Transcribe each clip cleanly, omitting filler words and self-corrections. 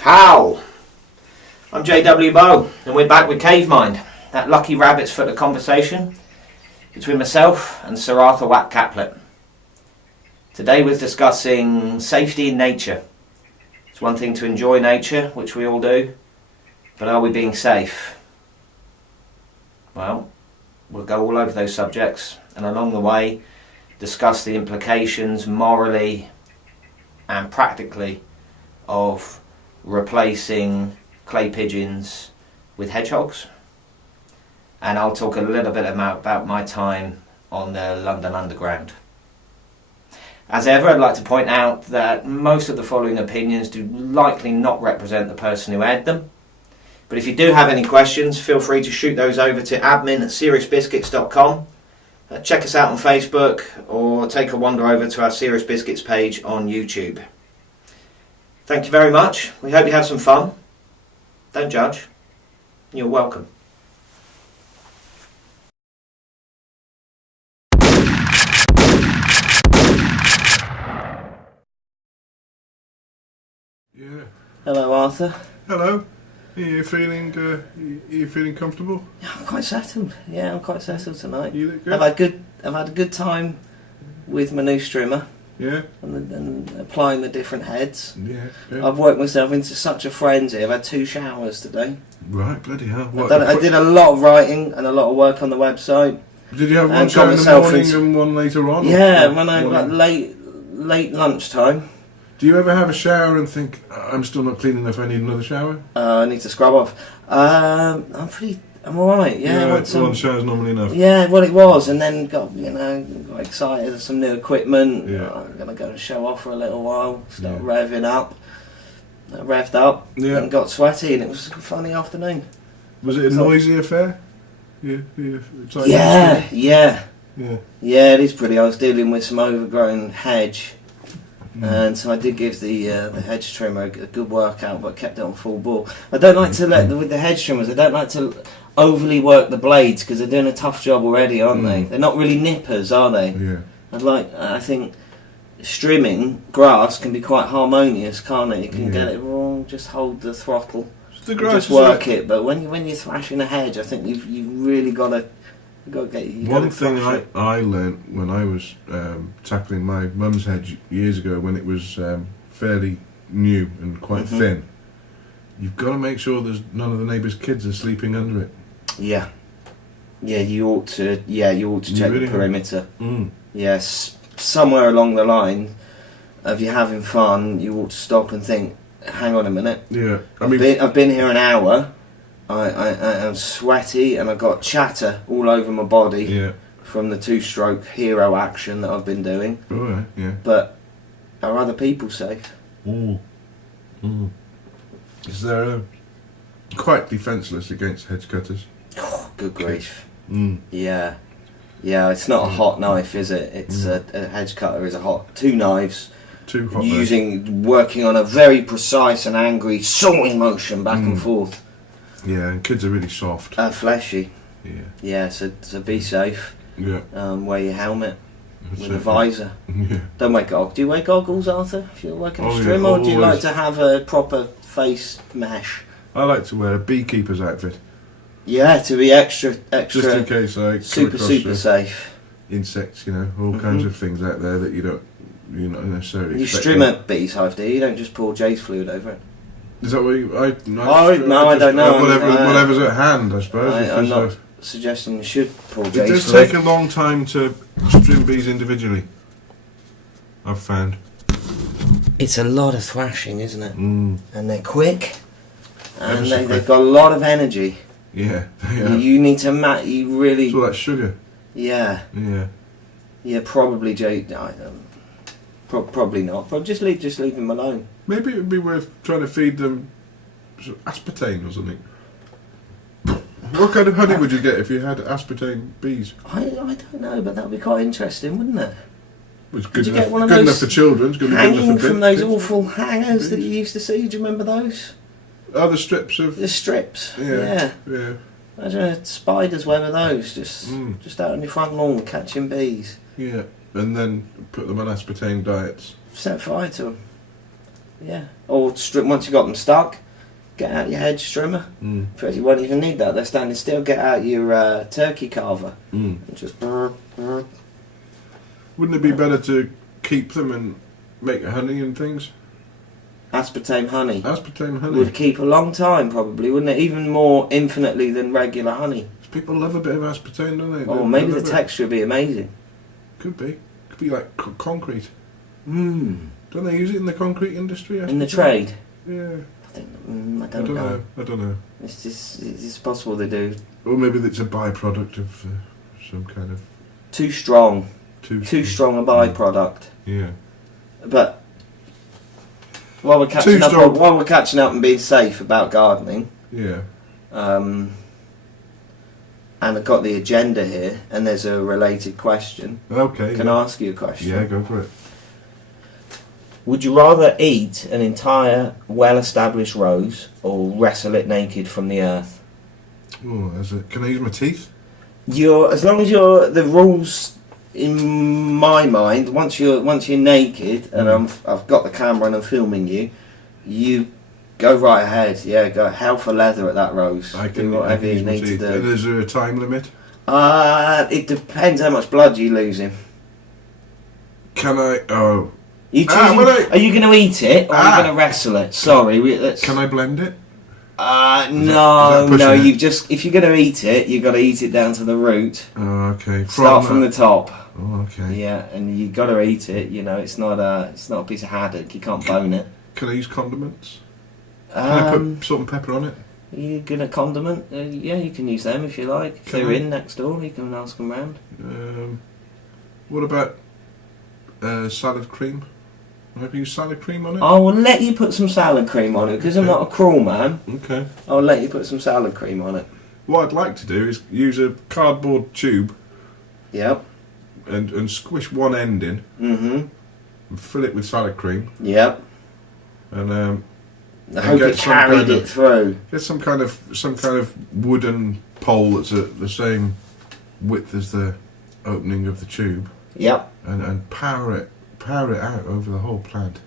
How? I'm JW Bow, and we're back with Cave Mind, that lucky rabbit's foot of conversation between myself and Sir Arthur Watt Caplet. Today we're discussing safety in nature. It's one thing to enjoy nature, which we all do, but are we being safe? Well, we'll go all over those subjects, and along the way discuss the implications morally and practically of replacing clay pigeons with hedgehogs. And I'll talk a little bit about my time on the London Underground. As ever, I'd like to point out that most of the following opinions do likely not represent the person who aired them. But if you do have any questions, feel free to shoot those over to admin@seriousbiscuits.com. Check us out on Facebook, or take a wander over to our Serious Biscuits page on YouTube. Thank you very much. We hope you have some fun. Don't judge. You're welcome. Yeah. Hello, Arthur. Hello. Are you feeling comfortable? Yeah, I'm quite settled. Yeah, I'm quite settled tonight. You look good. I've had a good time with my new strimmer. Yeah. And applying the different heads. Yeah. I've worked myself into such a frenzy. I've had 2 showers today. Right, bloody hell. I did a lot of writing and a lot of work on the website. Did you have one shower in the morning and one later on? Yeah, when I got late lunchtime. Do you ever have a shower and think, I'm still not clean enough, I need another shower? I need to scrub off. I'm alright, yeah. One shower's normally enough. Yeah, well it was, and then got excited at some new equipment. Yeah. I'm going to go and show off for a little while, start revving up. I revved up and got sweaty, and it was a funny afternoon. Was it a noisy affair? Yeah. Yeah, it is pretty. I was dealing with some overgrown hedge. And so I did give the hedge trimmer a good workout, but kept it on full bore. I don't like to with the hedge trimmers, I don't like to overly work the blades, because they're doing a tough job already, aren't they? They're not really nippers, are they? Yeah. I think strimming grass can be quite harmonious, can't it? You can get it wrong, just hold the throttle, just work it. But when you're thrashing a hedge, I think you've really got to get. One thing I learnt when I was tackling my mum's hedge years ago, when it was fairly new and quite thin, you've got to make sure there's none of the neighbours' kids are sleeping under it. Yeah. Yeah, you ought to check the perimeter. Yes, somewhere along the line of you having fun, you ought to stop and think, hang on a minute. Yeah. I've been here an hour. I'm sweaty and I've got chatter all over my body from the 2-stroke hero action that I've been doing. All right, yeah. But are other people safe? Is there quite defenceless against hedge cutters? Oh, good grief. Yeah, it's not a hot knife, is it? It's a hedge cutter is a hot 2 knives. 2 hot working on a very precise and angry sawing motion back and forth. Yeah, and kids are really soft. Fleshy. Yeah. Yeah, so be safe. Yeah. Wear your helmet with a visor. Yeah. Don't wear goggles. Do you wear goggles, Arthur, if you're working a strim, or do you like to have a proper face mesh? I like to wear a beekeeper's outfit. Yeah, to be extra. Just in case I super safe. Insects, all kinds of things out there that you're not necessarily. You strim a bee's hive, do you? You don't just pour Jay's fluid over it. Is that what you... I don't know. Whatever's at hand, I suppose. I'm not suggesting you should pour Jay's fluid. It does take a long time to strim bees individually, I've found. It's a lot of thrashing, isn't it? And they're quick, and they've got a lot of energy. Yeah. You need to you really... It's all that sugar. Yeah. Yeah. Yeah, probably, Jay... Probably not. Probably just leave him alone. Maybe it would be worth trying to feed them aspartame or something. What kind of honey would you get if you had aspartame bees? I don't know, but that would be quite interesting, wouldn't it? It's good enough for children. It's good hanging from those awful hangers that you used to see. Do you remember those? Oh, the strips of... The strips. Yeah. Imagine a spider's web of those, just out on your front lawn catching bees. Yeah, and then put them on aspartame diets. Set fire to them. Yeah. Or once you've got them stuck, get out your hedge trimmer. Mm. You won't even need that. They're standing still. Get out your turkey carver. Mm. And just... Wouldn't it be better to keep them and make honey and things? Aspartame honey. Aspartame honey. Would keep a long time, probably, wouldn't it? Even more infinitely than regular honey. People love a bit of aspartame, don't they? Oh, maybe the texture would be amazing. Could be. Could be like concrete. Mmm. Don't they use it in the concrete industry? In the trade? Yeah. I don't know. I don't know. It's possible they do. Or maybe it's a byproduct of some kind of... Too strong. Too strong a byproduct. Yeah. But while we're catching up and being safe about gardening, yeah. And I've got the agenda here, and there's a related question. Okay. Can I ask you a question? Yeah, go for it. Would you rather eat an entire well-established rose or wrestle it naked from the earth? Oh, can I use my teeth? As long as the rules in my mind, once you're naked and I've got the camera and I'm filming you, you go right ahead. Yeah, go hell for leather at that rose. Do whatever you need to do. And is there a time limit? It depends how much blood you're losing. Can I? Oh. Are you going to eat it or are you going to wrestle it? Sorry, can I blend it? No. If you're going to eat it, you've got to eat it down to the root. Oh, okay. Start from the top. Oh, okay. Yeah, and you got to eat it. You know, it's not a piece of haddock. You can't bone it. Can I use condiments? Can I put salt and pepper on it? You gonna condiment? Yeah, you can use them if you like. If they're in next door, you can ask them round. What about salad cream? Can I use salad cream on it? I will let you put some salad cream on it because I'm not a cruel man. Okay. I'll let you put some salad cream on it. What I'd like to do is use a cardboard tube. Yep. And squish one end in. Mm-hmm. And fill it with salad cream. Yep. And I hope it carried it through. Get some kind of wooden pole that's at the same width as the opening of the tube. Yep. And power it out over the whole plant,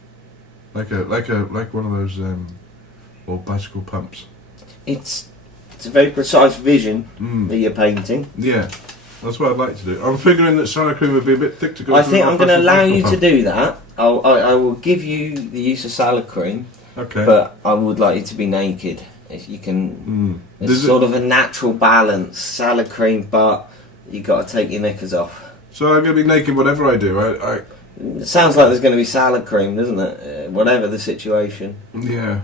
like one of those old bicycle pumps. It's a very precise vision that you're painting. Yeah, that's what I'd like to do. I'm figuring that salad cream would be a bit thick to go. I think I'm going to allow you to do that. I will give you the use of salad cream. Okay. But I would like you to be naked. If you can, it's sort of a natural balance. Salad cream, but you got to take your knickers off. So I'm going to be naked whatever I do. It sounds like there's going to be salad cream, doesn't it? Whatever the situation. Yeah.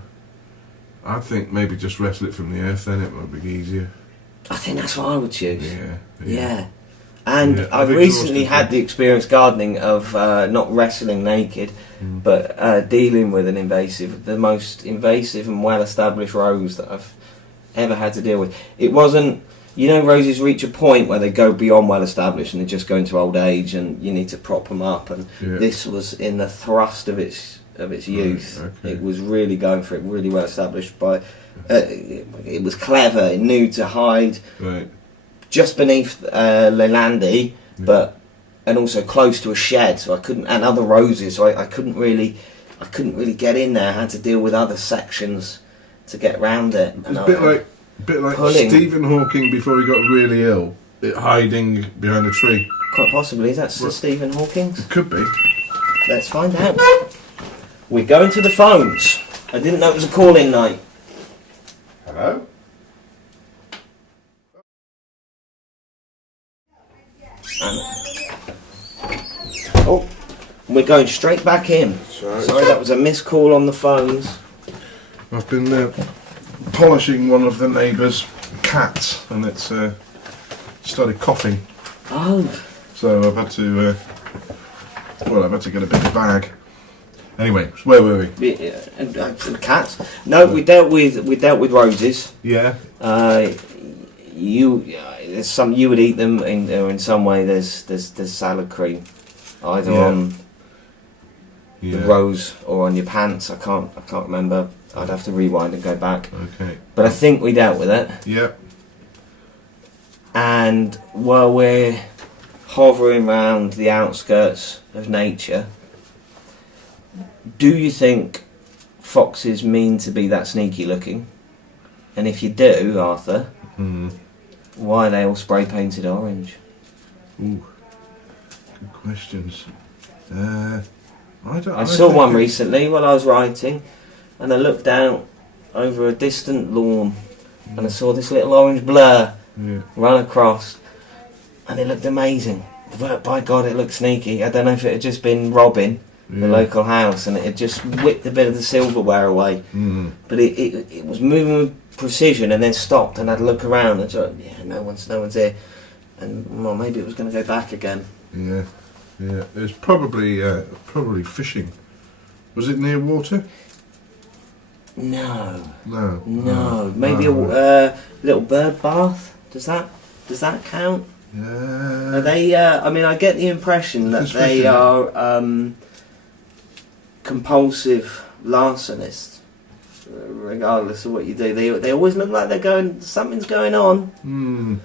I think maybe just wrestle it from the earth, then it might be easier. I think that's what I would choose. Yeah. And I've recently had the experience gardening of not wrestling naked, but dealing with the most invasive and well-established rose that I've ever had to deal with. It wasn't, roses reach a point where they go beyond well-established and they just go into old age and you need to prop them up. And this was in the thrust of its youth. Okay. It was really going for it, really well-established. It was clever. It knew to hide. Right. Just beneath Leilandi, and also close to a shed, so I couldn't, and other roses, so I couldn't really get in there. I had to deal with other sections to get round it. It's a bit like Stephen Hawking before he got really ill, hiding behind a tree. Quite possibly, is that Stephen Hawking? Could be. Let's find out. We're going to the phones. I didn't know it was a call-in night. Hello. We're going straight back in. Sorry, that was a missed call on the phones. I've been polishing one of the neighbours' cats, and it's started coughing. Oh. So I've had to get a bigger bag. Anyway, where were we? Cats? No, we dealt with roses. Yeah. You would eat them in some way. There's salad cream, either on the rose or on your pants. I can't remember. I'd have to rewind and go back. Okay. But I think we dealt with it. Yeah. And while we're hovering around the outskirts of nature, do you think foxes mean to be that sneaky looking? And if you do, Arthur, why are they all spray painted orange? Ooh, good questions. I saw one recently while I was writing, and I looked out over a distant lawn, and I saw this little orange blur run across, and it looked amazing. But by God, it looked sneaky. I don't know if it had just been robbing the local house, and it had just whipped a bit of the silverware away. But it was moving with precision, and then stopped, and I'd look around and thought, yeah, no one's here, and well, maybe it was going to go back again. Yeah. It's probably fishing. Was it near water? No. No. Maybe a little bird bath. Does that count? Yeah. Are they? I mean, I get the impression that they are compulsive larcenists. Regardless of what you do, they always look like something's going on. And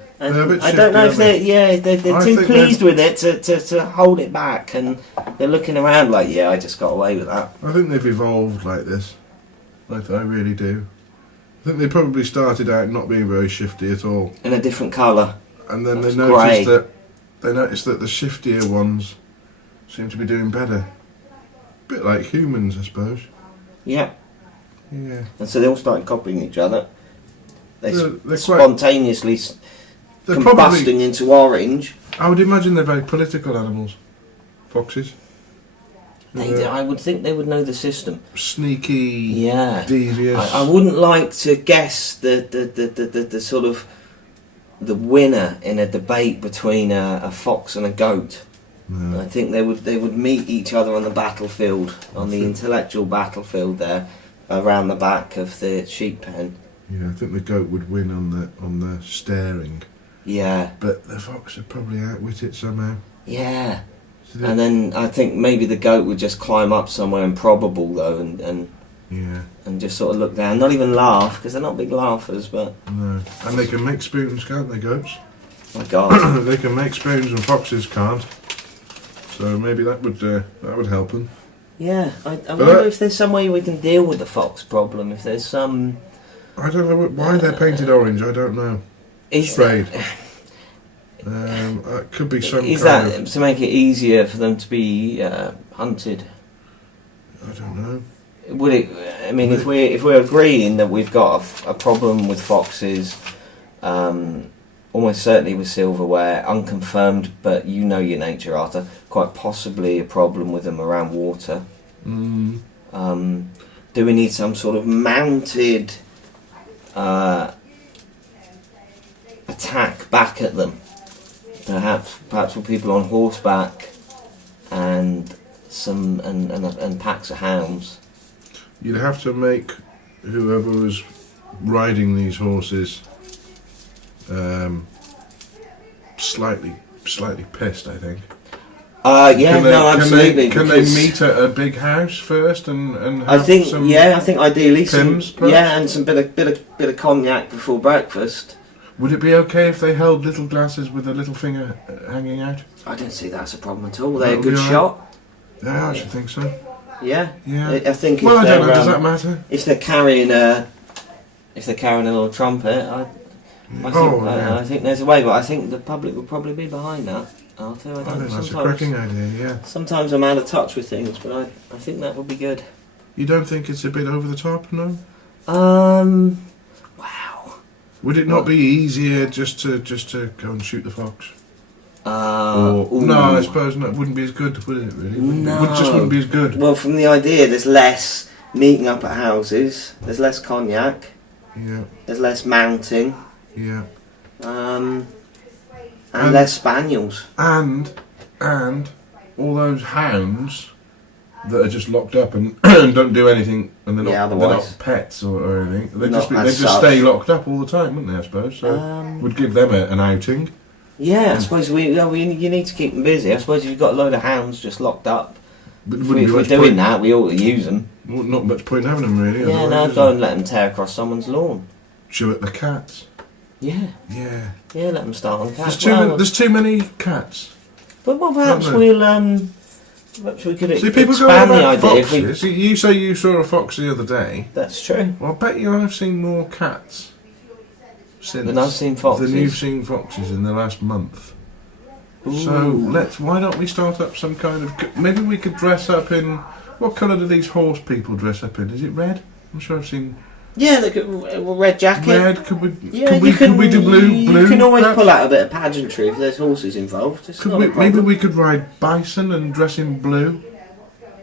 I don't know if they're too pleased with it to hold it back, and they're looking around like, yeah, I just got away with that. I think they've evolved like this. I really do. I think they probably started out not being very shifty at all. In a different colour. And then That's they noticed that the shiftier ones seem to be doing better. A bit like humans, I suppose. Yeah. Yeah. And so they all started copying each other. They're spontaneously they're combusting into orange. I would imagine they're very political animals. Foxes. I would think they would know the system. Sneaky, I devious. wouldn't like to guess the sort of the winner in a debate between a fox and a goat. No. I think they would meet each other on the battlefield, on the intellectual battlefield there, around the back of the sheep pen. Yeah, I think the goat would win on the staring. Yeah. But the fox would probably outwit it somehow. Yeah. And then I think maybe the goat would just climb up somewhere improbable though, and just sort of look down, not even laugh, because they're not big laughers, but... No. And they can make spoons, can't they, goats? My God. They can make spoons and foxes can't. So maybe that would help them. Yeah, I wonder if there's some way we can deal with the fox problem, if there's some... I don't know why they're painted orange, I don't know. Sprayed. It could be some Is kind that to make it easier for them to be hunted? I don't know. Would it? I mean, if we're agreeing that we've got a problem with foxes, almost certainly with silverware, unconfirmed, but you know your nature, Arthur. Quite possibly a problem with them around water. Do we need some sort of mounted attack back at them? Perhaps with people on horseback and and packs of hounds. You'd have to make whoever was riding these horses slightly pissed, I think. Absolutely. Can they meet at a big house first and have I think some ideally Pimm's, some and some bit of cognac before breakfast. Would it be okay if they held little glasses with a little finger hanging out? I don't see that's a problem at all. They're a good shot. Yeah, I should think so. Yeah. Yeah. I think. Well, if I don't know. Does that matter? If they're carrying a little trumpet, I think there's a way, but I think the public will probably be behind that. Arthur, I think that's a cracking idea. Yeah. Sometimes I'm out of touch with things, but I think that would be good. You don't think it's a bit over the top, no? Wow. Would it not be easier just to go and shoot the fox? No, I suppose not. It wouldn't be as good, would it? Really? No. It just wouldn't be as good. Well, from the idea, there's less meeting up at houses. There's less cognac. Yeah. There's less mounting. Yeah. And less spaniels. And all those hounds that are just locked up and don't do anything, and they're not pets or anything. They just stay locked up all the time, wouldn't they? I suppose. So would give them an outing. Yeah, I suppose you need to keep them busy. I suppose if you've got a load of hounds just locked up, but if we're doing that, we ought to use them. Well, not much point having them really. Yeah, no, go and let them tear across someone's lawn. Show at the cats. Yeah. Yeah. Yeah, let them start on cats. There's too many cats. But perhaps we'll Perhaps we could See, people go expand on the about idea. foxes. You say you saw a fox the other day. That's true. Well, I bet you I've seen more cats since Than I've seen foxes. than you've seen foxes in the last month. Ooh. So why don't we start up some kind of... Maybe we could dress up in... What colour do these horse people dress up in? Is it red? I'm sure I've seen... Yeah, the red jacket. Red, could we do blue? You can always perhaps? pull out a bit of pageantry if there's horses involved. It's not a problem. Maybe we could ride bison and dress in blue.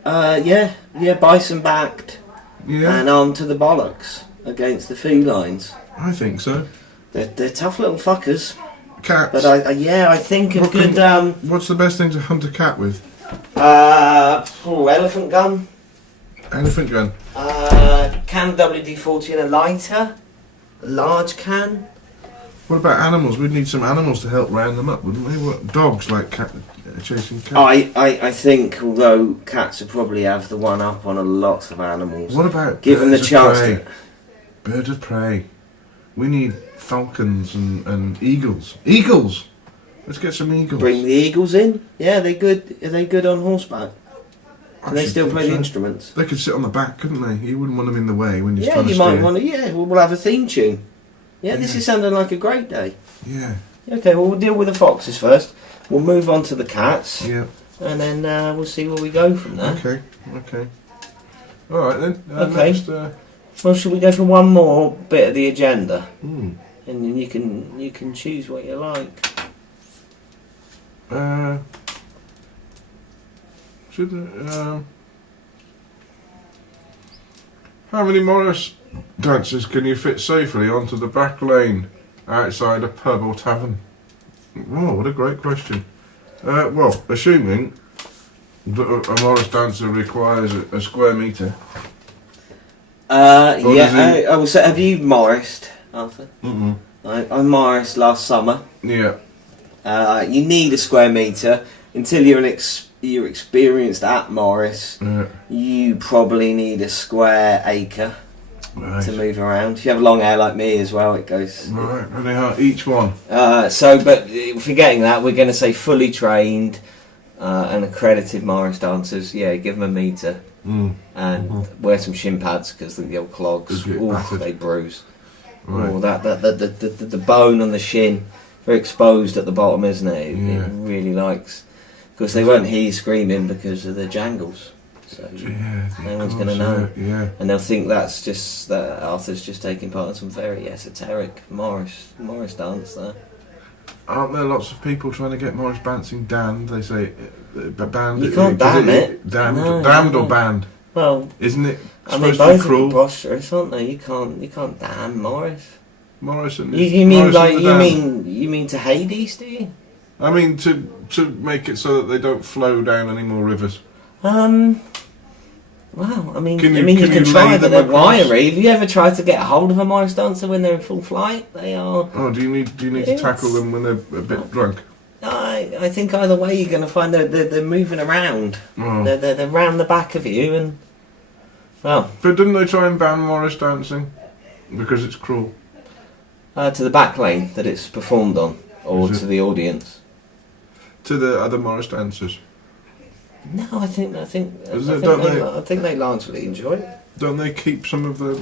Yeah, bison backed Yeah, and on to the bollocks against the felines. I think so. They're tough little fuckers. Cats. But I think a What good What's the best thing to hunt a cat with? elephant gun, Elephant gun. can WD-40 and a lighter, a large can. What about animals? We'd need some animals to help round them up, wouldn't we? What, dogs like chasing cats? I think although cats would probably have the one up on a lot of animals. What about Given the birds of chance prey? to... Bird of prey. We need falcons and eagles. Eagles! Let's get some eagles. Bring the eagles in. Yeah, they're good. Are they good on horseback? Can they should still think play the so. instruments? They could sit on the back, couldn't they? You wouldn't want them in the way when you're Yeah, trying to you steer. might want to. Yeah, we'll have a theme tune. Yeah, this Yeah. is sounding like a great day. Yeah, Okay, well, we'll deal with the foxes first. We'll move on to the cats, yeah. and then we'll see where we go from there. Okay. All right then. Okay. Next, Well, should we go for one more bit of the agenda, hmm. and then you can choose what you like. How many Morris dancers can you fit safely onto the back lane outside a pub or tavern? Oh, what a great question. Well, assuming that a Morris dancer requires a square metre. Yeah. So have you Morrised, Arthur? Mm-mm. I Morrised last summer. Yeah. You need a square metre until you're you're experienced at Morris. You probably need a square acre Right. to move around. If you have long hair like me as well, it goes. Right, and they are each one. But forgetting that, we're going to say fully trained and accredited Morris dancers. Yeah, give them a metre and wear some shin pads because the old clogs, Just get battered. they bruise. Right. Oh, the bone on the shin, very exposed at the bottom, isn't it? Yeah. It really likes. Because they won't hear you screaming because of the jangles. So Yeah, no one's going to know. Yeah. And they'll think that Arthur's just taking part in some very esoteric Morris dance there. Aren't there lots of people trying to get Morris dancing damned? They say banned. You can't damn it. Damned, No, damned no. or banned? Well, Isn't it I mean, supposed to both be are cruel? preposterous, aren't they? You can't damn Morris. Morrison. You mean Morrison like the you damned. mean to Hades, do you? I mean to make it so that they don't flow down any more rivers. Well, I mean, Can you can lay try, but them they're across? wiry. Have you ever tried to get a hold of a Morris dancer when they're in full flight? They are. Oh, do you need to It's- tackle them when they're a bit drunk? I think either way you're going to find they're moving around. Oh. They're round the back of you and. Well, But didn't they try and ban Morris dancing because it's cruel? to the back lane that it's performed on, or Is it? to the audience. To the other Morris dancers, No, I think Don't they largely enjoy it. don't they keep some of the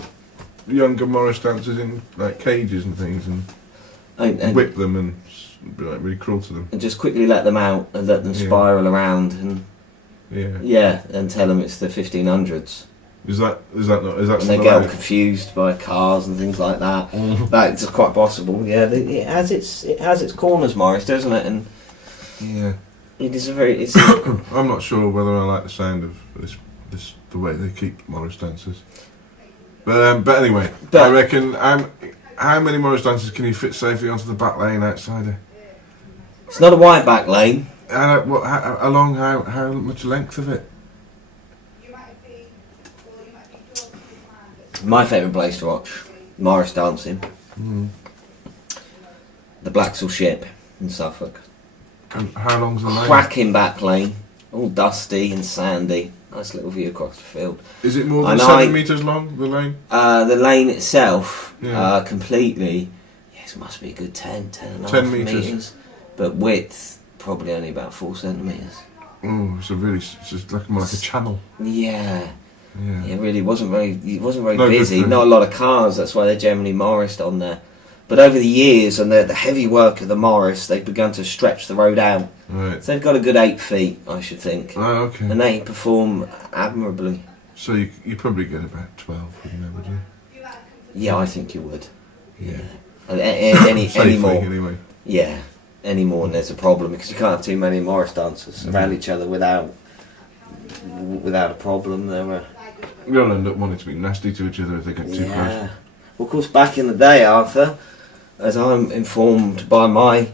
younger Morris dancers in like cages and things and whip them and be like really cruel to them? And just quickly let them out and let them Yeah. spiral around and Yeah. and tell them it's the 1500s. Is that And still they get all allowed? confused by cars and things like that. Mhm. That's quite possible. Yeah, it has its corners, Morris, doesn't it? And Yeah. it is a very. It's, I'm not sure whether I like the sound of this the way they keep Morris dancers. But anyway, But- I reckon how many Morris dancers can you fit safely onto the back lane outside there? it's not a wide back lane. Along how much length of it? My favourite place to watch Morris dancing, the Blacksall Ship in Suffolk. And how long's the lane? Cracking back lane, all dusty and sandy. Nice little view across the field. Is it more than And 7 metres long, the lane? The lane itself, Yeah. completely, yes, it must be a good 10 and a 10 half metres. metres. But width, probably only about 4 centimetres. Oh, it's just like more like a channel. Yeah. Yeah. It really wasn't very. It wasn't very No, good busy. for- Not a lot of cars. That's why they're generally Morrised on there. But over the years and the heavy work of the Morris, they've begun to stretch the road out. Right. So they've got a good 8 feet, I should think, Oh, okay. and they perform admirably. So you probably get about 12, wouldn't you, would you? Yeah, I think you would. Yeah. Any Safely, more? anyway. Yeah, any more, and there's a problem because you can't have too many Morris dancers around each other without a problem. You'll end up wanting to be nasty to each other if they get too close. Well, of course, back in the day, Arthur, as I'm informed by my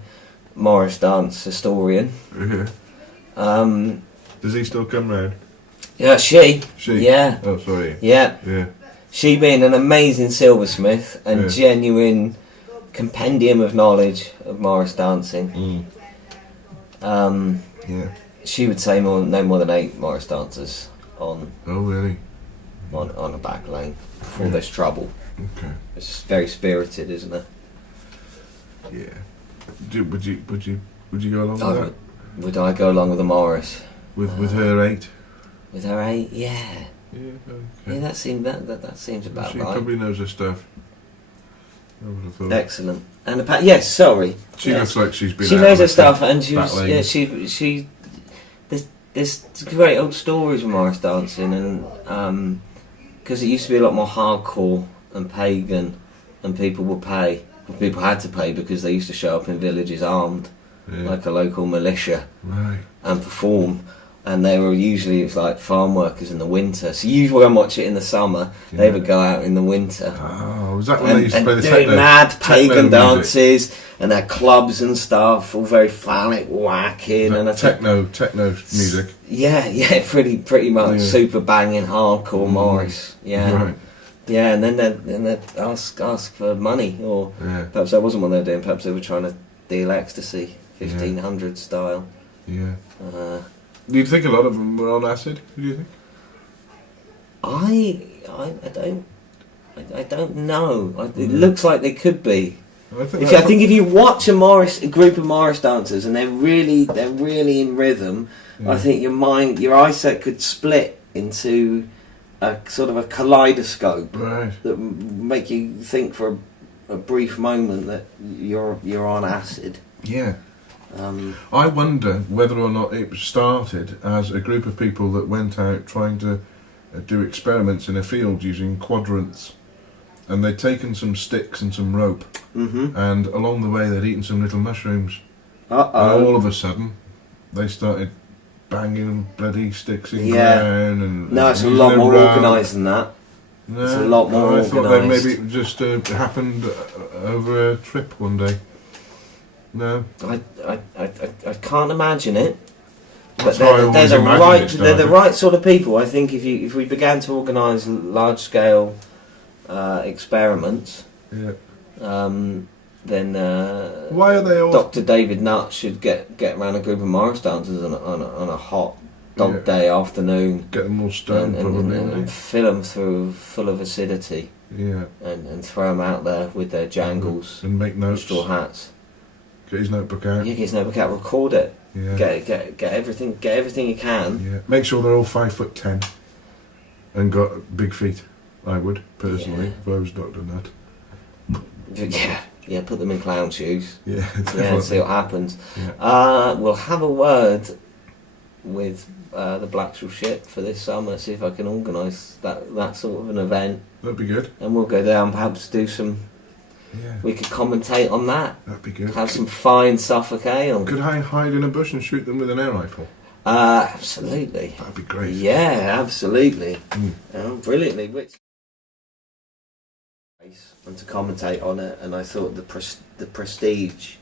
Morris dance historian, Yeah. Does he still come round? yeah, she, yeah, Oh, sorry. yeah, Yeah. she being an amazing silversmith and Yeah. genuine compendium of knowledge of Morris dancing. Yeah. She would say no more than 8 Morris dancers on Oh, really? a back lane before there's trouble. Okay. It's very spirited, isn't it? Yeah. Would you go along with that? Would I go along with the Morris? With her 8? With her 8? Yeah. Yeah. Okay. Yeah, that seems about She right. probably knows her stuff. I would have thought. Excellent. And yes, sorry. She Yes. looks like she's been. She out knows her with stuff, the and she back was. lane. Yeah, she. There's great old stories with Morris dancing, and because it used to be a lot more hardcore and pagan, and people would pay. People had to pay because they used to show up in villages armed, Yeah. like a local militia, Right. and perform. And they were usually, it was like farm workers in the winter. So you go and watch it in the summer. Yeah. They would go out in the winter. Oh, was that when they And, used to and play the doing techno? mad techno pagan music? dances, and their clubs and stuff, all very phallic, whacking, and I think, Techno music. yeah, pretty much Yeah. super banging hardcore Morris, yeah, Right. yeah, and then they'd ask for money, or Yeah. perhaps that wasn't what they were doing. Perhaps they were trying to deal ecstasy, 1500 style. Yeah. Uh, Do you think a lot of them were on acid? Do you think? I don't know. It looks like they could be. I think. I think if you watch a group of Morris dancers and they're really in rhythm, Yeah. I think your eyesight could split into a sort of a kaleidoscope Right. that make you think for a brief moment that you're on acid. Yeah. I wonder whether or not it started as a group of people that went out trying to do experiments in a field using quadrants, and they'd taken some sticks and some rope, and along the way they'd eaten some little mushrooms. And all of a sudden, they started banging bloody sticks in ground and No, it's a using lot their more rope. organised than that. No, It's a lot more I thought that organised. maybe it just happened over a trip one day. No. I can't imagine it. That's But how I they're always the imagined right it they're the started. right sort of people. I think if we began to organise large scale experiments, Yeah. then Why are they all? Dr. David Nutt should get around a group of Morris dancers on a hot dog Yeah. day afternoon Get them all stoned, probably. and fill them full of acidity Yeah. and throw them out there with their jangles, And make notes. straw hats. Get his notebook out. You get notebook out, record it, Yeah. get everything you can. Yeah. Make sure they're all 5'10" and got big feet. I would personally if I was Dr. Nutt. Yeah, put them in clown shoes. Yeah. Yeah, and definitely. see what happens. Yeah. We'll have a word with the Blackshall ship for this summer, see if I can organise that sort of an event, That'd be good. and we'll go down, perhaps do some. Yeah. We could commentate on that. That'd be good. Have some fine Suffolk ale. Could I hide in a bush and shoot them with an air rifle? Absolutely. That'd be great. Yeah, absolutely. Mm. Brilliantly. And to commentate on it, and I thought the prestige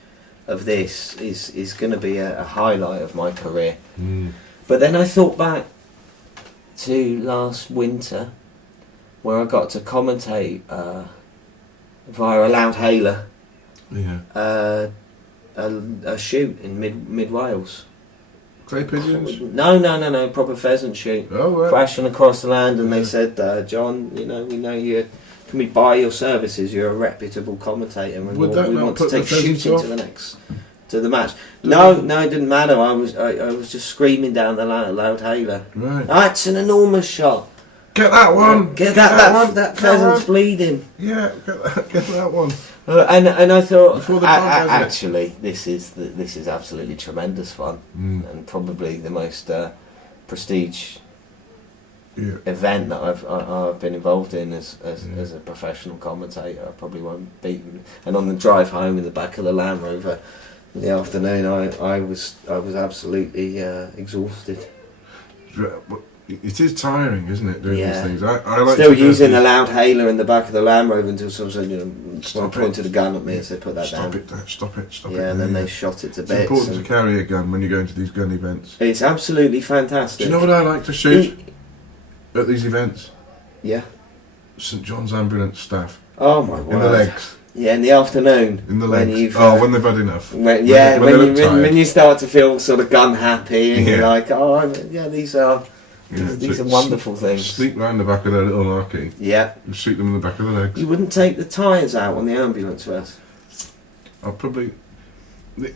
of this is going to be a highlight of my career. Mm. But then I thought back to last winter, where I got to commentate via a loudhailer Yeah. a shoot in mid Wales. Clay pigeons? No, proper pheasant shoot. Oh, right. Crashing across the land, and Yeah. they said, John, we know you. Can we buy your services? You're a reputable commentator, and Would that we not want to put the take pheasants shooting off? to after the match. No, it didn't matter. I was just screaming down the loud hailer. Right. That's an enormous shot. Get that one. Get that pheasant's bleeding. Yeah, get that one. And I thought, Before the dog has it. actually, this is absolutely tremendous fun, and probably the most prestige event that I've been involved in as a professional commentator. I probably won't beat them. And on the drive home in the back of the Land Rover in the afternoon, I was absolutely exhausted. It is tiring, isn't it, doing these things? I like still using the loud hailer in the back of the Land Rover until someone pointed a gun at me and said, "Put that down." Stop it. Yeah, and then they shot it to bits. It's important to carry a gun when you go into these gun events. It's absolutely fantastic. Do you know what I like to shoot at these events? Yeah. St John's ambulance staff. Oh my word. In the legs. Yeah, in the afternoon. In the legs. When they've had enough. When you start to feel sort of gun happy and you're like, these are wonderful things. Sneak round the back of their little larky. Yeah. And shoot them in the back of the legs. You wouldn't take the tyres out on the ambulance first?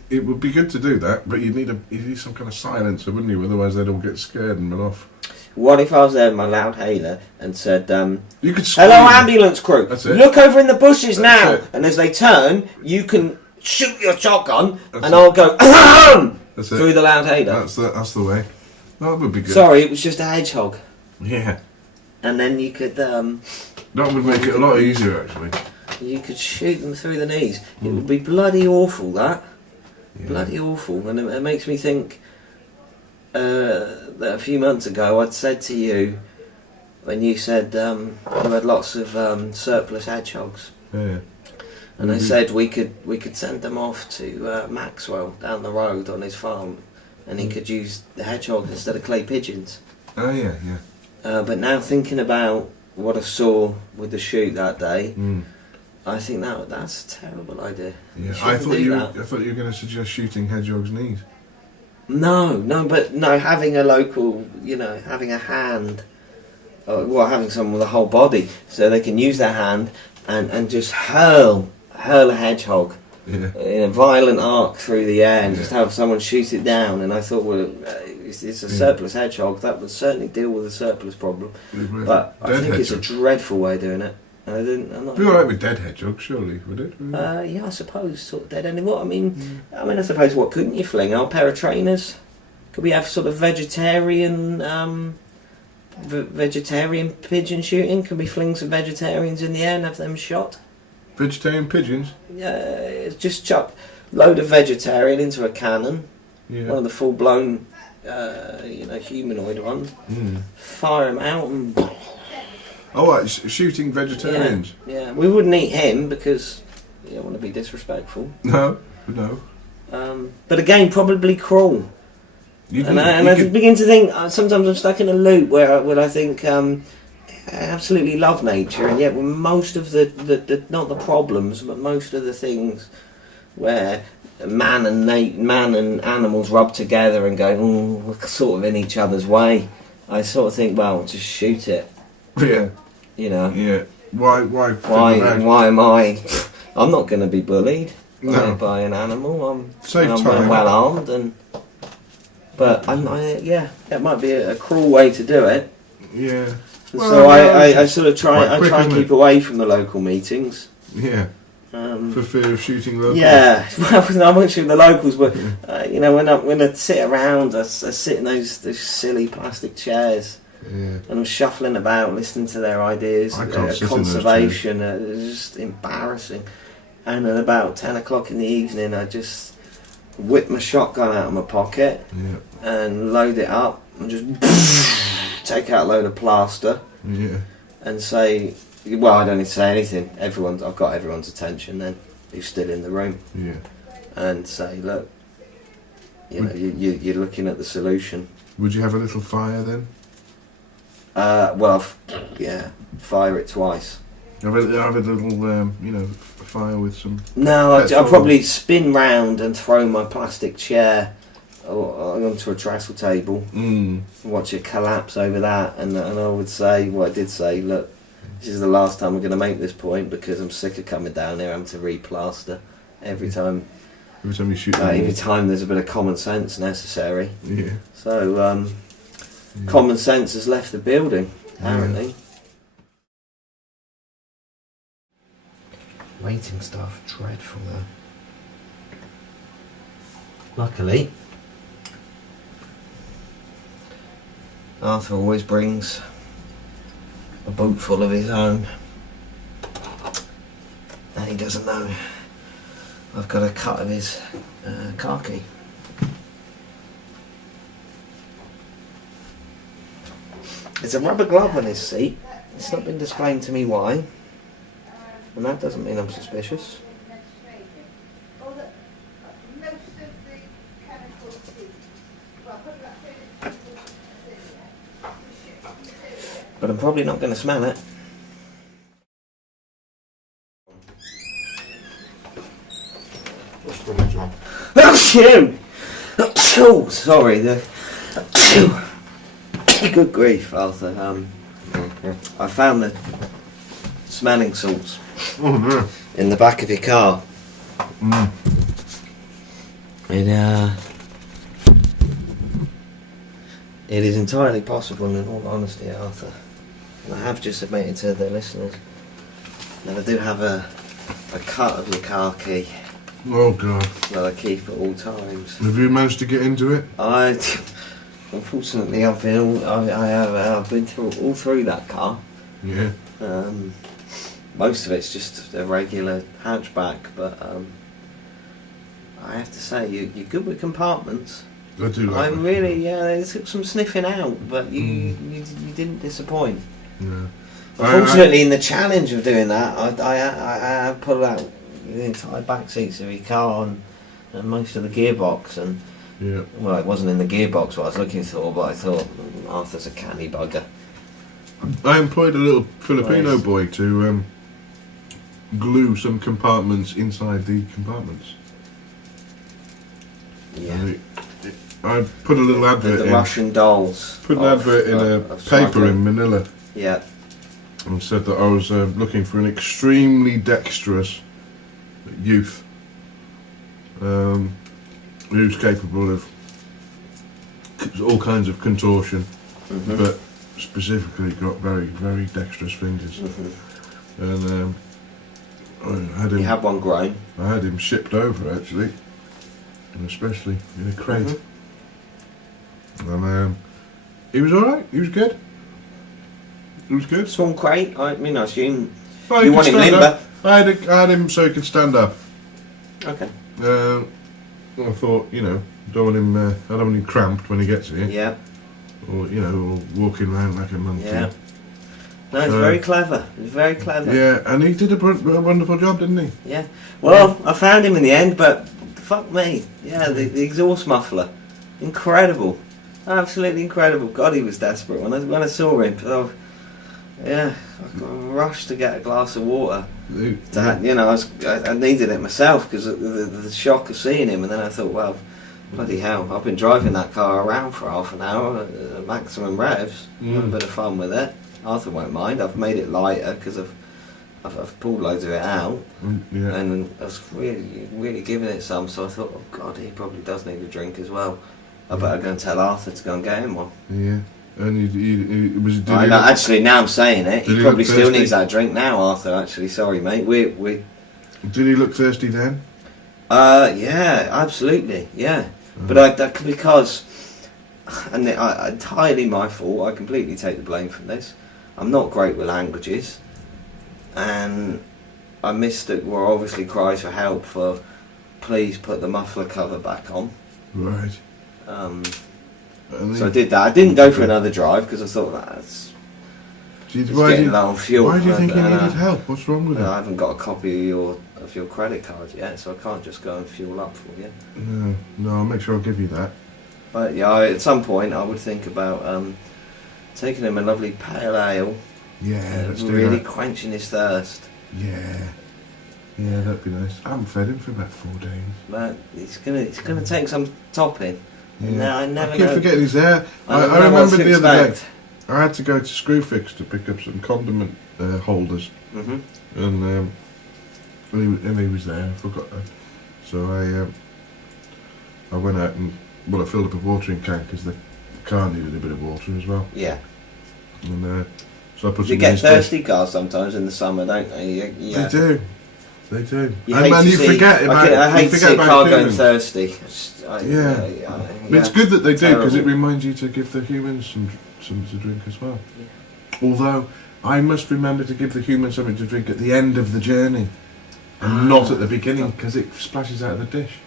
It would be good to do that, but you'd need some kind of silencer, wouldn't you? Otherwise they'd all get scared and run off. What if I was there with my loud hailer and said, you could scream. "Hello, ambulance crew. That's it. Look over in the bushes now." It. And as they turn, you can shoot your shotgun, That's and it. I'll go That's through the loud hailer. That's the way. That would be good. Sorry, it was just a hedgehog. Yeah. And then you could That would make it a lot easier, actually. you could shoot them through the knees. It would be bloody awful, that. Yeah. Bloody awful. And it makes me think that a few months ago I'd said to you, when you said you had lots of surplus hedgehogs, Yeah. and I said we could send them off to Maxwell down the road on his farm, and he could use the hedgehogs instead of clay pigeons. Oh yeah. But now thinking about what I saw with the shoot that day, I think that's a terrible idea. Yeah. I thought you were going to suggest shooting hedgehogs' knees. No, having a local, having a hand, having someone with a whole body, so they can use their hand and just hurl a hedgehog in a violent arc through the air and just have someone shoot it down. And I thought, well, it's a surplus hedgehog, that would certainly deal with the surplus problem. But I think it's a dreadful way of doing it. I'm not. Be alright with dead hedgehogs, surely, would it? Yeah, I suppose sort of dead animal. I suppose what couldn't you fling? Our pair of trainers? Could we have sort of vegetarian pigeon shooting? Could we fling some vegetarians in the air and have them shot? Vegetarian pigeons? Yeah, just chuck load of vegetarian into a cannon. Yeah. One of the full blown, humanoid ones. Fire him out and. Oh, right, shooting vegetarians? Yeah, we wouldn't eat him because you don't want to be disrespectful. No. But again, probably cruel. I begin to think, sometimes I'm stuck in a loop where I think I absolutely love nature, and yet most of the not the problems, but most of the things where man and animals rub together and go, we're sort of in each other's way, I sort of think, well, just shoot it. Yeah. Yeah. Why am I? I'm not going to be bullied by an animal. I'm well armed, but that might be a cruel way to do it. Yeah. So I sort of try and keep away from the local meetings. Yeah. For fear of shooting locals. Yeah. Well, I won't shoot the locals, but when I sit around, I sit in those silly plastic chairs. Yeah. And I'm shuffling about, listening to their ideas, conservation. It's just embarrassing. And at about 10 o'clock in the evening, I just whip my shotgun out of my pocket and load it up and just take out a load of plaster and say, well, I don't need to say anything. I've got everyone's attention then, who's still in the room. Yeah. And say, look, you're looking at the solution. Would you have a little fire then? Fire it twice. Have a little, fire with some. No, I'll probably spin round and throw my plastic chair onto a trestle table, watch it collapse over that, and I would say, I did say, look, this is the last time we're going to make this point because I'm sick of coming down here having to replaster every time Every time you shoot every time there's a bit of common sense necessary. Yeah. So, common sense has left the building, apparently. Waiting staff, dreadful though. Luckily, Arthur always brings a boot full of his own. And he doesn't know I've got a cut of his car key. There's a rubber glove on his seat. It's not been displayed to me why. And that doesn't mean I'm suspicious. But I'm probably not going to smell it. What's the next one? Oh, sorry. Good grief, Arthur. I found the smelling salts in the back of your car. It is entirely possible, in all honesty, Arthur, and I have just admitted to the listeners that I do have a cut of your car key. Oh God! That I keep at all times. Have you managed to get into it? Unfortunately, I've been through all through that car. Yeah. Most of it's just a regular hatchback, but I have to say you're good with compartments. I do like I'm really, it took some sniffing out, but you didn't disappoint. Yeah. Unfortunately, in the challenge of doing that, I have pulled out the entire back seats of your car and most of the gearbox, and well, it wasn't in the gearbox what I was looking for, but I thought Arthur's a canny bugger. I employed a little Filipino boy to glue some compartments inside the compartments. Yeah. I put a little advert the in. Russian dolls. Put an advert in a paper in Manila. Yeah. And said that I was looking for an extremely dexterous youth who's capable of all kinds of contortion, but specifically got very, very dexterous fingers. And I had him. You had one grown. I had him shipped over actually, and especially in a crate. And he was all right. He was good. It was good. Small crate. I mean, I assume Well, you want him limber. I had him so he could stand up. Okay. I thought, don't want him. I don't want him cramped when he gets here. Yeah. Or or walking around like a monkey. Yeah. No, it's very clever. It's very clever. Yeah, and he did a wonderful job, didn't he? Yeah. Well, I found him in the end, but fuck me. Yeah, the exhaust muffler, incredible, absolutely incredible. God, he was desperate when I saw him. So, yeah, I rushed to get a glass of water. I needed it myself because the shock of seeing him, and then I thought, well, bloody hell, I've been driving that car around for half an hour at maximum revs, having a bit of fun with it. Arthur won't mind. I've made it lighter because I've pulled loads of it out, and I was really giving it some. So I thought, oh God, he probably does need a drink as well. I better go and tell Arthur to go and get him one. Yeah. And he was. Actually, now I'm saying it, he probably still needs that drink now, Arthur. Actually, sorry, mate. We. Did he look thirsty then? Yeah, absolutely, yeah. But because, and entirely my fault. I completely take the blame for this. I'm not great with languages, and I missed it. Were obviously cries for help for, please put the muffler cover back on. Right. So I did that. I didn't go for another drive because I thought that's getting low on fuel. Why do you think he needed help? What's wrong with it? I haven't got a copy of your credit card yet, so I can't just go and fuel up for you. No, I'll make sure I'll give you that. But yeah, at some point I would think about taking him a lovely pale ale. Yeah, let's do really that. quenching his thirst. Yeah, that'd be nice. I haven't fed him for about 4 days. But it's gonna take some topping. Yeah. No, I never. I keep forgetting he's there. I remember the other day. I had to go to Screwfix to pick up some condiment holders, and he was there. I forgot that, so I went out and I filled up a watering can because the car needed a bit of water as well. Yeah. And so I put. You get thirsty cars sometimes in the summer, don't they? They do. They do. You forget about. I hate to see a car going thirsty. It's good that they do because it reminds you to give the humans something to drink as well. Yeah. Although I must remember to give the humans something to drink at the end of the journey, and not at the beginning because it splashes out of the dish.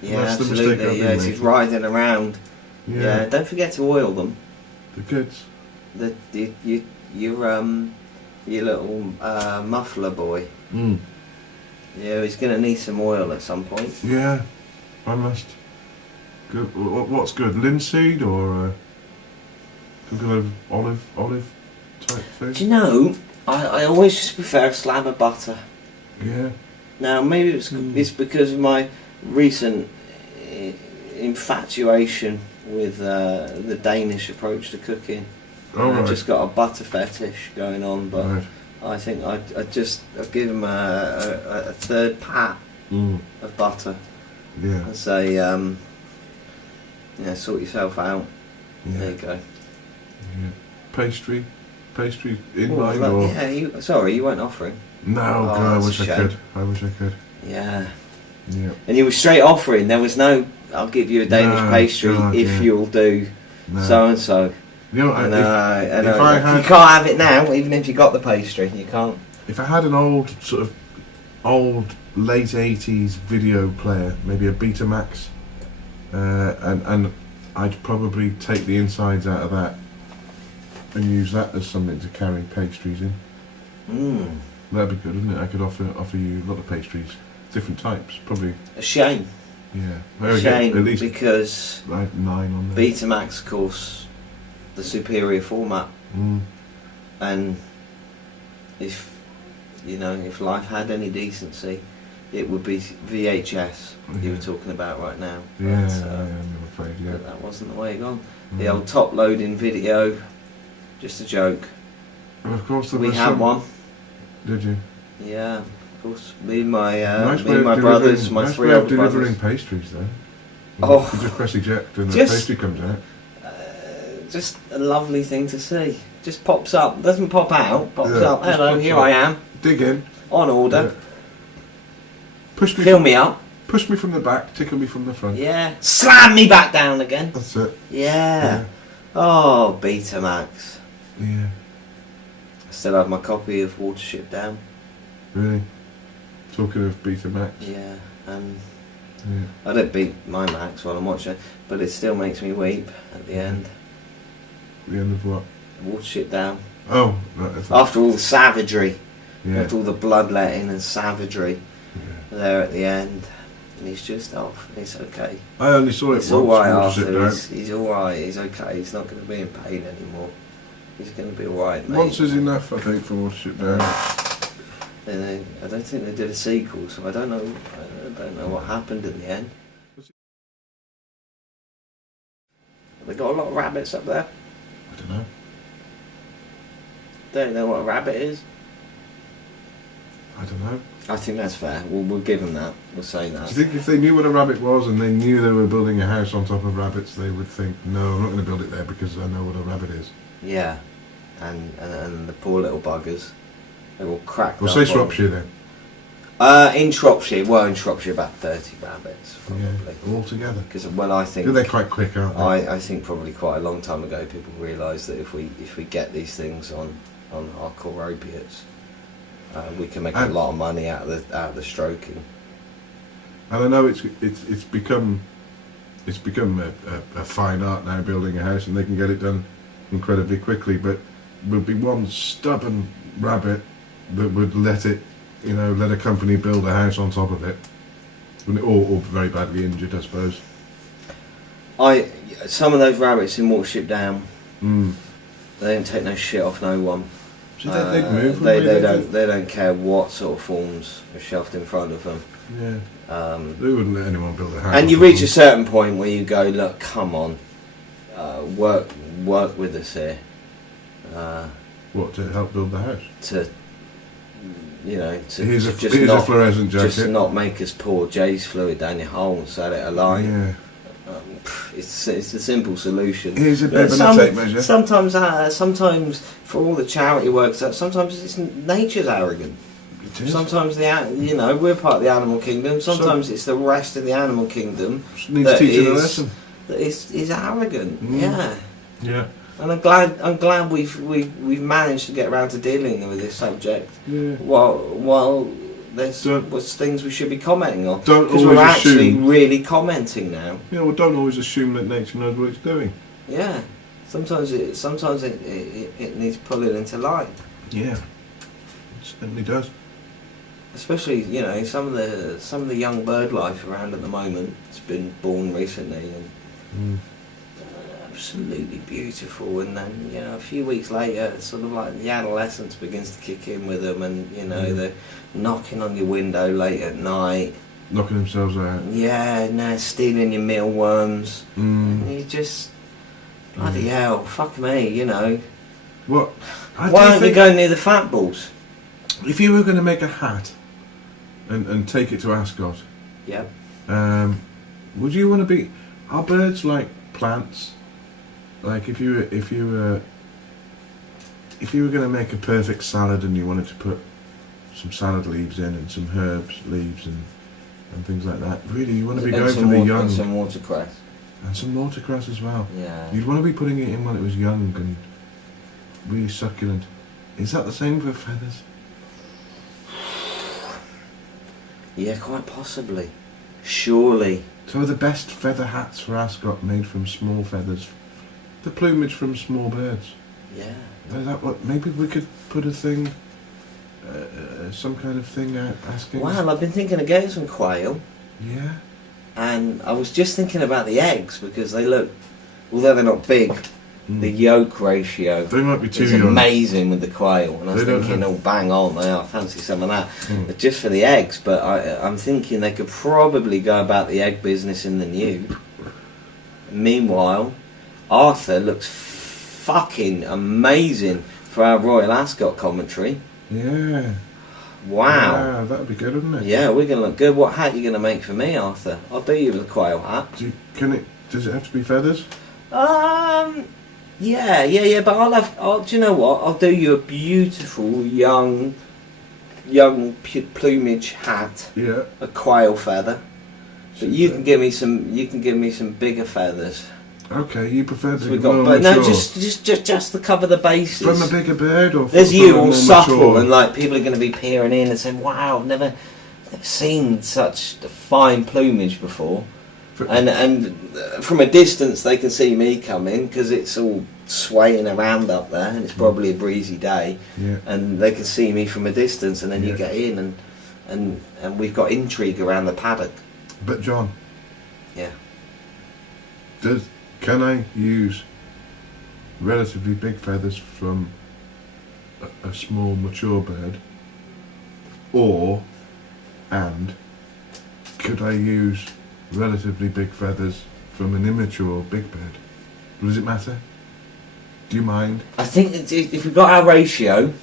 Yeah, absolutely. Yeah, it's riding around. Yeah. Don't forget to oil them. The kids. Your little muffler boy. Mm. Yeah, he's going to need some oil at some point. Yeah, I must. Good. What's good? Linseed or some kind of olive type thing? Do you know? I always just prefer a slab of butter. Yeah. Now maybe it's because of my recent infatuation with the Danish approach to cooking. I've just got a butter fetish going on, but I think I'd give him a third pat of butter. Yeah. And say, sort yourself out. Yeah. There you go. Yeah. Pastry in mind or? Yeah. You weren't offering. No, God, I wish I could. Yeah. Yeah. And you were straight offering. There was no, I'll give you a Danish pastry if you'll do so and so. You know, you can't have it now, even if you got the pastry. You can't. If I had an old late 80s video player, maybe a Betamax, and I'd probably take the insides out of that and use that as something to carry pastries in. That'd be good, wouldn't it? I could offer you a lot of pastries, different types, probably. A shame. Yeah. A shame, at least because I had 9 on there. Betamax, of course, the superior format, and if life had any decency, it would be VHS you were talking about right now. Yeah, I'm afraid. Yeah, but that wasn't the way it gone. The old top loading video, just a joke. And of course, we had one. Did you? Yeah, of course. Me and my brothers, my 3 older brothers. Delivering pastries, though. You just press eject and the pastry comes out. Just a lovely thing to see. Just pops up, doesn't pop out, pops up. Hello, here I am. Dig in. On order. Yeah. Fill me up. Push me from the back, tickle me from the front. Yeah. Slam me back down again. That's it. Yeah. Oh, Betamax. Yeah. I still have my copy of Watership Down. Really? Talking of Betamax. Yeah, and I don't beat my Max while I'm watching it, but it still makes me weep at the end. The end of what? Watership Down. Oh, after all the savagery, after all the bloodletting and savagery, there at the end, and he's just off. It's okay. I only saw it once. All right after. He's all right. He's okay. He's not going to be in pain anymore. He's going to be all right, mate. Once is enough, I think, for Watership Down. I don't think they did a sequel, so I don't know. I don't know what happened in the end. They got a lot of rabbits up there. I don't know. Don't know what a rabbit is. I don't know. I think that's fair. We'll give them that. We'll say that. Do you think if they knew what a rabbit was and they knew they were building a house on top of rabbits, they would think, no, I'm not going to build it there because I know what a rabbit is? Yeah, and the poor little buggers, they're all cracked. Well, say Shropshire then. In Shropshire, about 30 rabbits probably. Yeah, all together. Because I think they're quite quick, aren't they? I think probably quite a long time ago people realised that if we get these things on hardcore opiates, we can make a lot of money out of the stroking. And I know it's become a fine art now, building a house, and they can get it done incredibly quickly. But there'll be one stubborn rabbit that would let a company build a house on top of it, or very badly injured, I suppose. Some of those rabbits in Watership Down, they don't take no shit off no one. So they move. They don't care what sort of forms are shoved in front of them. Yeah. They wouldn't let anyone build a house. And you reach a certain point where you go, look, come on, work with us here. What, to help build the house? To Here's a fluorescent jacket. Just not make us pour J's fluid down your hole and sell it a line. Yeah. It's a simple solution. Here's a bit of a tape measure. Sometimes for all the charity work stuff, sometimes it's nature's arrogant. It is. Sometimes we're part of the animal kingdom. Sometimes it's the rest of the animal kingdom needs teaching a lesson. That is arrogant. Yeah. And I'm glad we've managed to get around to dealing with this subject. Yeah. While there's things we should be commenting on, because we're actually really commenting now. Yeah, well, don't always assume that nature knows what it's doing. Yeah, sometimes it needs pulling into light. Yeah, it certainly does. Especially some of the young bird life around at the moment. It's been born recently and absolutely beautiful. And then a few weeks later, it's sort of like the adolescence begins to kick in with them, and they're knocking on your window late at night, knocking themselves out. Yeah, stealing your mealworms. And you just bloody hell, fuck me, What? Why aren't you going near the fat balls? If you were going to make a hat and take it to Ascot, yep. Would you want to be? Are birds like plants? Like if you were going to make a perfect salad and you wanted to put some salad leaves in and some herbs leaves and things like that. Really, you want to be going for the young. And some watercress. And some watercress as well. Yeah. You'd want to be putting it in when it was young and really succulent. Is that the same for feathers? Yeah, quite possibly. Surely. So are the best feather hats for Ascot made from small feathers? The plumage from small birds? Yeah. Is that what? Maybe we could put a thing, some kind of thing out asking. Well, I've been thinking of getting some quail. Yeah. And I was just thinking about the eggs because they look, although they're not big, the yolk ratio they might be too is young. Amazing with the quail. And I was thinking, oh, bang on, I fancy some of that. But just for the eggs, but I'm thinking they could probably go about the egg business in the new. Meanwhile, Arthur looks fucking amazing for our Royal Ascot commentary. Yeah. Wow. Yeah, that'd be good, wouldn't it? Yeah, we're going to look good. What hat are you going to make for me, Arthur? I'll do you with a quail hat. Does it have to be feathers? Yeah, but do you know what? I'll do you a beautiful young plumage hat. Yeah. A quail feather. But you can give me some bigger feathers. Okay, you prefer to be more mature. No, just to cover the bases. From a bigger bird, or there's you all supple mature? And like people are going to be peering in and saying, "Wow, I've never seen such fine plumage before." And from a distance they can see me coming because it's all swaying around up there and it's probably a breezy day. Yeah. And they can see me from a distance, and then you get in and we've got intrigue around the paddock. But John. Yeah. Can I use relatively big feathers from a small mature bird, and could I use relatively big feathers from an immature big bird? Does it matter? Do you mind? I think if we've got our ratio,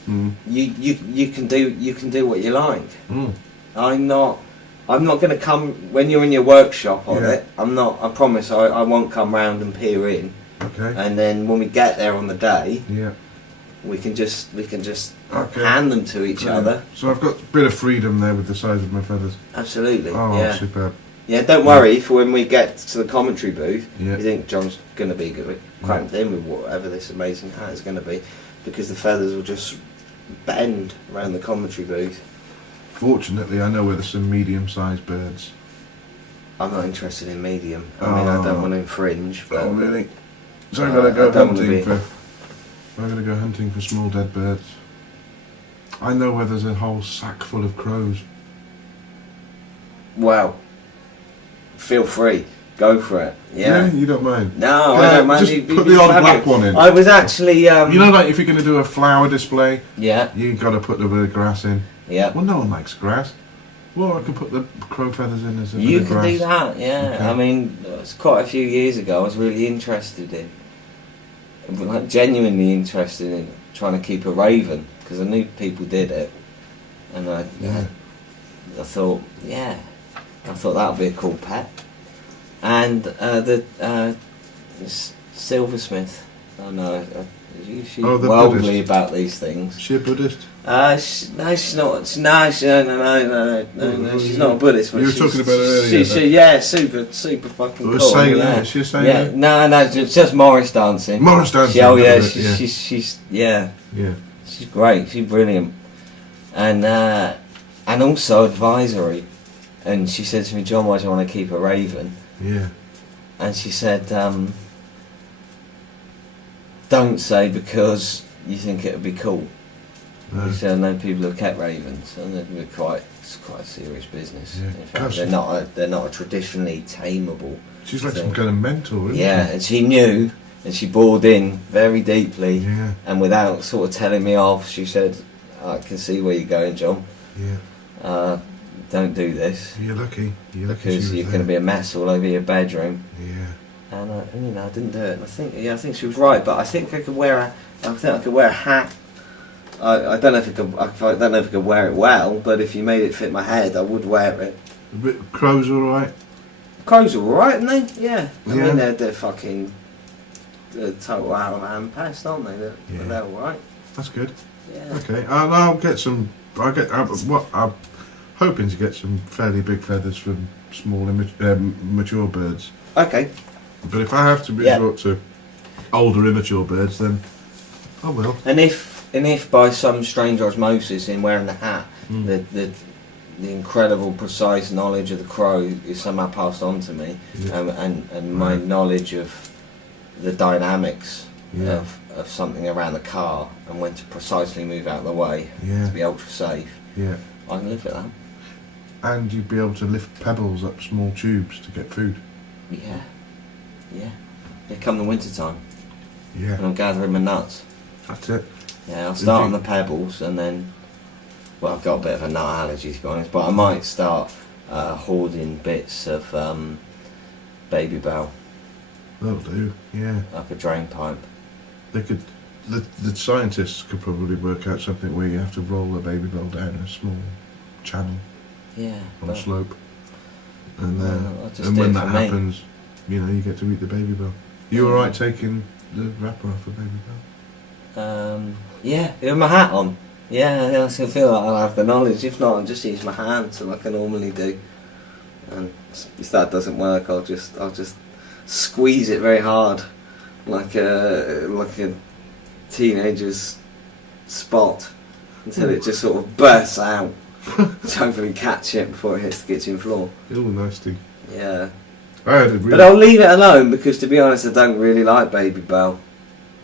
you can do what you like. I'm not going to come when you're in your workshop on it. I promise I won't come round and peer in. Okay. And then when we get there on the day, we can just hand them to each other. So I've got a bit of freedom there with the size of my feathers. Absolutely. Oh, yeah. Superb. Yeah, don't worry for when we get to the commentary booth. Yeah. You think John's going to be cramped in with whatever this amazing hat is going to be, because the feathers will just bend around the commentary booth. Fortunately, I know where there's some medium-sized birds. I'm not interested in medium. I mean, I don't want to infringe. But really? So I'm going to go hunting for small dead birds. I know where there's a whole sack full of crows. Well, feel free. Go for it. Yeah, you don't mind? No, I don't mind. Just put the odd black one in. I was actually... you know, like if you're going to do a flower display, you've got to put a bit of grass in. Yeah. Well, no one likes grass. Well, I can put the crow feathers in as a bit of grass. You can do that, yeah. Okay. I mean, it's quite a few years ago I was really interested in, like genuinely interested in trying to keep a raven, because I knew people did it. And I thought, that would be a cool pet. And Silversmith, I know, she's worldly Buddhist. about these things. Is she a Buddhist? No, she's not. No, she's not a Buddhist. But you were talking about her earlier. Yeah, super fucking cool. Sailor, yeah. is she a sailor? Yeah, no, it's just Morris dancing. Morris dancing. She's yeah. Yeah. She's great. She's brilliant, and also advisory. And she said to me, John, why do you want to keep a raven? Yeah. And she said, don't say because you think it would be cool. No. She said, I know people have kept ravens, and it's quite a serious business. Yeah. In fact, they're not a traditionally tameable. She's like thing. some kind of mentor, isn't Yeah, she? and she knew, and she bored in very deeply, Yeah. and without sort of telling me off, she said, I can see where you're going, John. Yeah. Don't do this. You're lucky. Because you're going to be a mess all over your bedroom. Yeah. And I didn't do it. And I think she was right. But I think I could wear a hat. I don't know if I could wear it well. But if you made it fit my head, I would wear it. A bit crows, all right. Crows are alright, aren't they? Yeah. I Yeah. mean, they're fucking total out of hand pest, aren't they? They're alright. That's good. Yeah. Okay. I'll get some. I'm hoping to get some fairly big feathers from small mature birds. Okay. But if I have to resort to older immature birds, then I will. And if by some strange osmosis in wearing the hat, the incredible precise knowledge of the crow is somehow passed on to me, and my knowledge of the dynamics of something around the car and when to precisely move out of the way to be ultra safe, Yeah. I can live with that. And you'd be able to lift pebbles up small tubes to get food. Yeah. Come the winter time, Yeah. and I'm gathering my nuts. That's it. Yeah, I'll start on the pebbles, and then, well, I've got a bit of a nut allergy to be honest, but I might start hoarding bits of baby bell That'll do. Yeah. up a drain pipe. They could. The scientists could probably work out something where you have to roll a baby bell down a small channel Yeah. on a slope, and I'll just and do when it that for me. happens, you get to eat the baby bell. You alright taking the wrapper off a baby bell? With my hat on. Yeah, I still feel like I'll have the knowledge. If not, I'll just use my hands like I normally do. And if that doesn't work, I'll just squeeze it very hard, like a teenager's spot, until it just sort of bursts out. To hopefully catch it before it hits the kitchen floor. Oh, nasty. Yeah. But I'll leave it alone because, to be honest, I don't really like baby bell.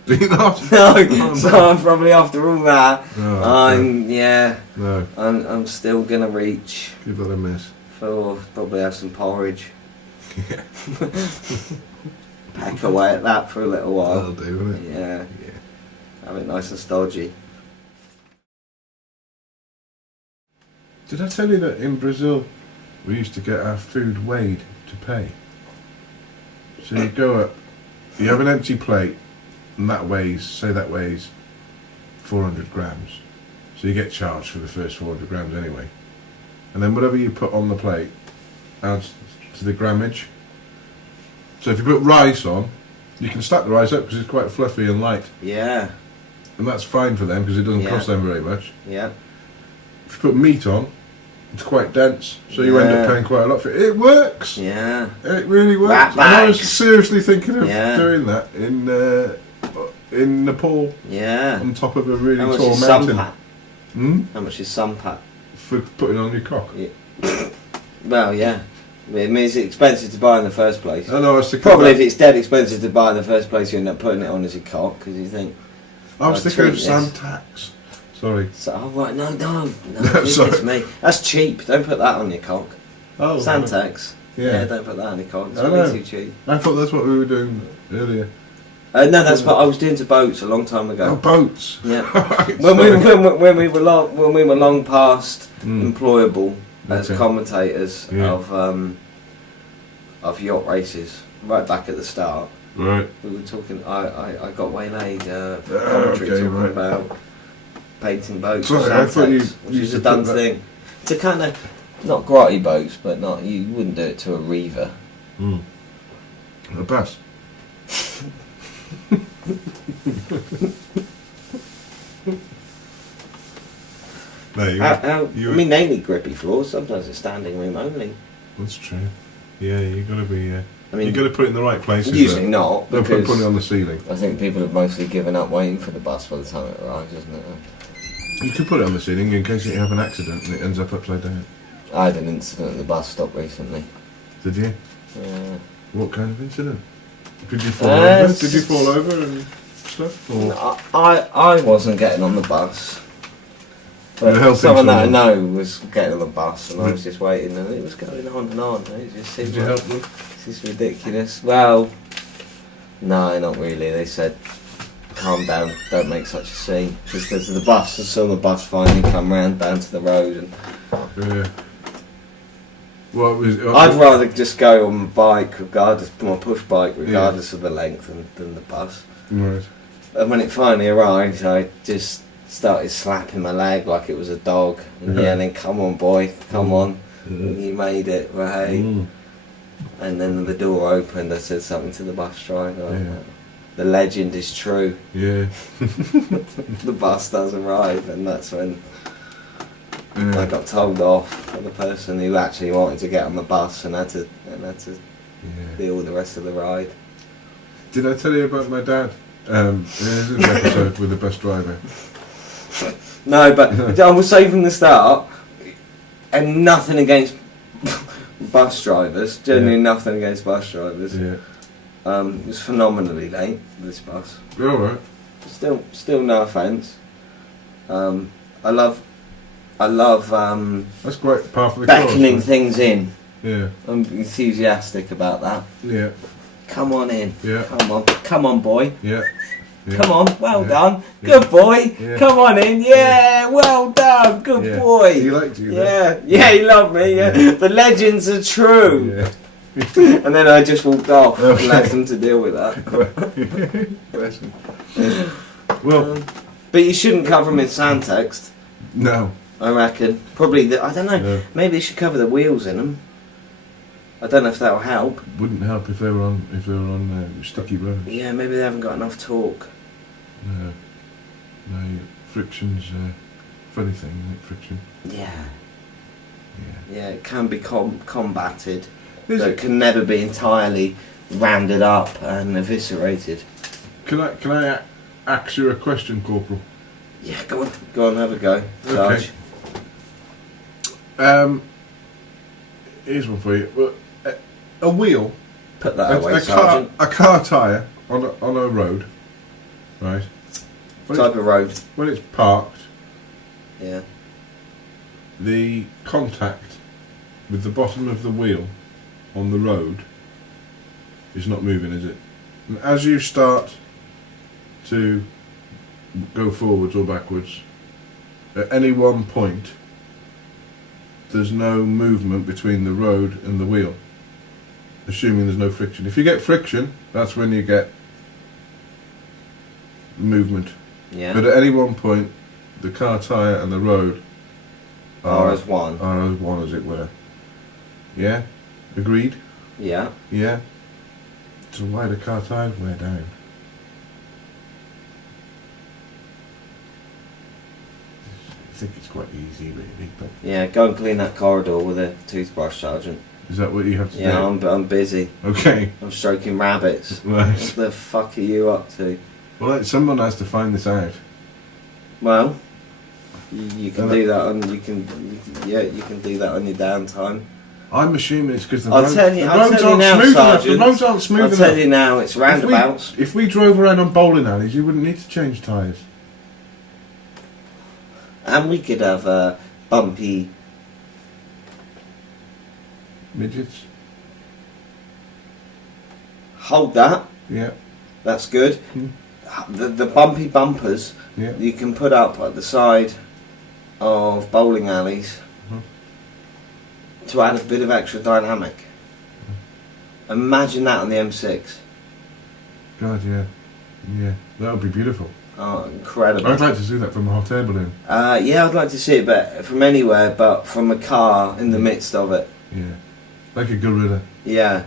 Do you not? No, Oh, so no. I'm probably after all that. Oh, no. I'm still gonna reach Give that a miss. for probably have some porridge. Yeah. Peck away at that for a little while. That'll do, won't it? Yeah, Yeah. have it nice and stodgy. Did I tell you that in Brazil we used to get our food weighed to pay? So you go up, you have an empty plate, and that weighs 400 grams. So you get charged for the first 400 grams anyway. And then whatever you put on the plate adds to the grammage. So if you put rice on, you can stack the rice up because it's quite fluffy and light. Yeah, And that's fine for them because it doesn't Yeah. cost them very much. yeah. If you put meat on, it's quite dense, so you end Yeah. up paying quite a lot for it. It works! Yeah. It really works. Rat And I was bags. seriously thinking of Yeah. doing that in Nepal, Yeah. on top of a really How much tall is mountain. sunpat? Hmm? How much is sunpat? For putting on your cock. Well, yeah. I mean, it's expensive to buy in the first place. I know, I was thinking Probably about, if it's dead expensive to buy in the first place, you end up putting it on as a cock because you think. I was thinking of treat sand this. tax. Sorry. So, oh, right, no, Sorry. it's me. That's cheap. Don't put that on your cock. Oh, Santex. Yeah. Don't put that on your cock. It's I way know. too cheap. I thought that's what we were doing earlier. No, that's what I was doing to boats a long time Oh, ago. boats. Yeah. Right, when sorry. we were long past employable as Okay. commentators Yeah. of yacht races, right back at the start. Right. We were talking. I got waylaid for Ah, commentary okay, talking right. about painting boats. Sorry, I thought you which used is a to put done that- thing. To kind of not grotty boats, but not you wouldn't do it to a reaver. A bass. No, I mean, they need grippy floors. Sometimes it's standing room only. That's true. Yeah, you got to be. I mean, you got to put it in the right places. usually not. Don't Because put it on the ceiling. I think people have mostly given up waiting for the bus by the time it arrives, isn't it? You can put it on the ceiling in case you have an accident and it ends up upside down. I had an incident at the bus stop recently. Did you? Yeah. What kind of incident? Did you fall over? Did you fall over and stuff? Or? I wasn't getting on the bus. You're But helping someone that I someone. know was getting on the bus, and I was just waiting, and it was going on and on. It just seemed Did you like, help them? this is ridiculous. Well, no, not really. They said, calm down, don't make such a scene. Because the bus, I saw the bus finally come round down to the road, and Yeah. What was? I'd rather just go on my bike, regardless, my push bike, regardless of the length, than the bus. Right. And when it finally arrived, I just started slapping my leg like it was a dog and yelling, "Come on, boy, come on, you made it, right?" And then the door opened. I said something to the bus driver. Yeah. The legend is true. Yeah. The bus does arrive, and that's when Yeah. I got told off by the person who actually wanted to get on the bus and had to Yeah. deal with the rest of the ride. Did I tell you about my dad? In his episode with the bus driver. No, but I will say from the start, and nothing against bus drivers, generally nothing against bus drivers. Yeah. It was phenomenally late, this bus. All right. Still no offence. I love That's quite part of the beckoning course, things in. Yeah. I'm enthusiastic about that. Yeah. Come on in. Yeah. Come on, boy. Yeah. Yeah. Come on, well Yeah. done. Yeah. Good boy. Yeah. Come on in. Yeah, well done. Good Yeah. boy. He liked you. Then. Yeah, he loved me. Yeah, the legends are true. Yeah. And then I just walked off and Okay. left them to deal with that. Bless him. Well, But you shouldn't cover them in sand text. no. I reckon. Probably. I don't know. No. Maybe you should cover the wheels in them. I don't know if that'll help. Wouldn't help if they were on sticky roads. Yeah, maybe they haven't got enough torque. No. No. Friction's a funny thing, isn't it? Friction. Yeah. Yeah. Yeah, it can be combated. Is But it it? can never be entirely rounded up and eviscerated. Can I ask you a question, Corporal? Yeah, go on, have a go. Sarge. Here's one for you. Well, a wheel, Put that away, a Sergeant. car tyre on a road, right? Type of road. When it's parked, Yeah. the contact with the bottom of the wheel on the road is not moving, is it? And as you start to go forwards or backwards, at any one point, there's no movement between the road and the wheel, assuming there's no friction. If you get friction, that's when you get movement. Yeah. But at any one point, the car tyre and the road R as one. are as one, as it were. Yeah? Agreed? Yeah. Yeah? So why the car tyres wear down? I think it's quite easy, really. But Yeah, go and clean that corridor with a toothbrush, Sergeant. is that what you have to do? Yeah, I'm busy. Okay. I'm stroking rabbits. What Right. the fuck are you up to? Well, someone has to find this out. Well, you can do that on you can do that on your downtime. I'm assuming it's because the I'll roads, tell you- the I'll roads tell you aren't now, smooth enough. The Sergeant. roads aren't smooth I'll enough. tell you now, it's roundabouts. If we drove around on bowling alleys, you wouldn't need to change tyres. And we could have bumpy. Midgets. Hold that. Yeah. That's good. Hmm. The bumpy bumpers Yeah. you can put up at the side of bowling alleys to add a bit of extra dynamic. Imagine that on the M6. God, yeah. Yeah. That would be beautiful. Oh, incredible. I'd like to see that from a hot air balloon. Yeah, I'd like to see it, but from anywhere, but from a car in the midst of it. Yeah, like a gorilla. Yeah.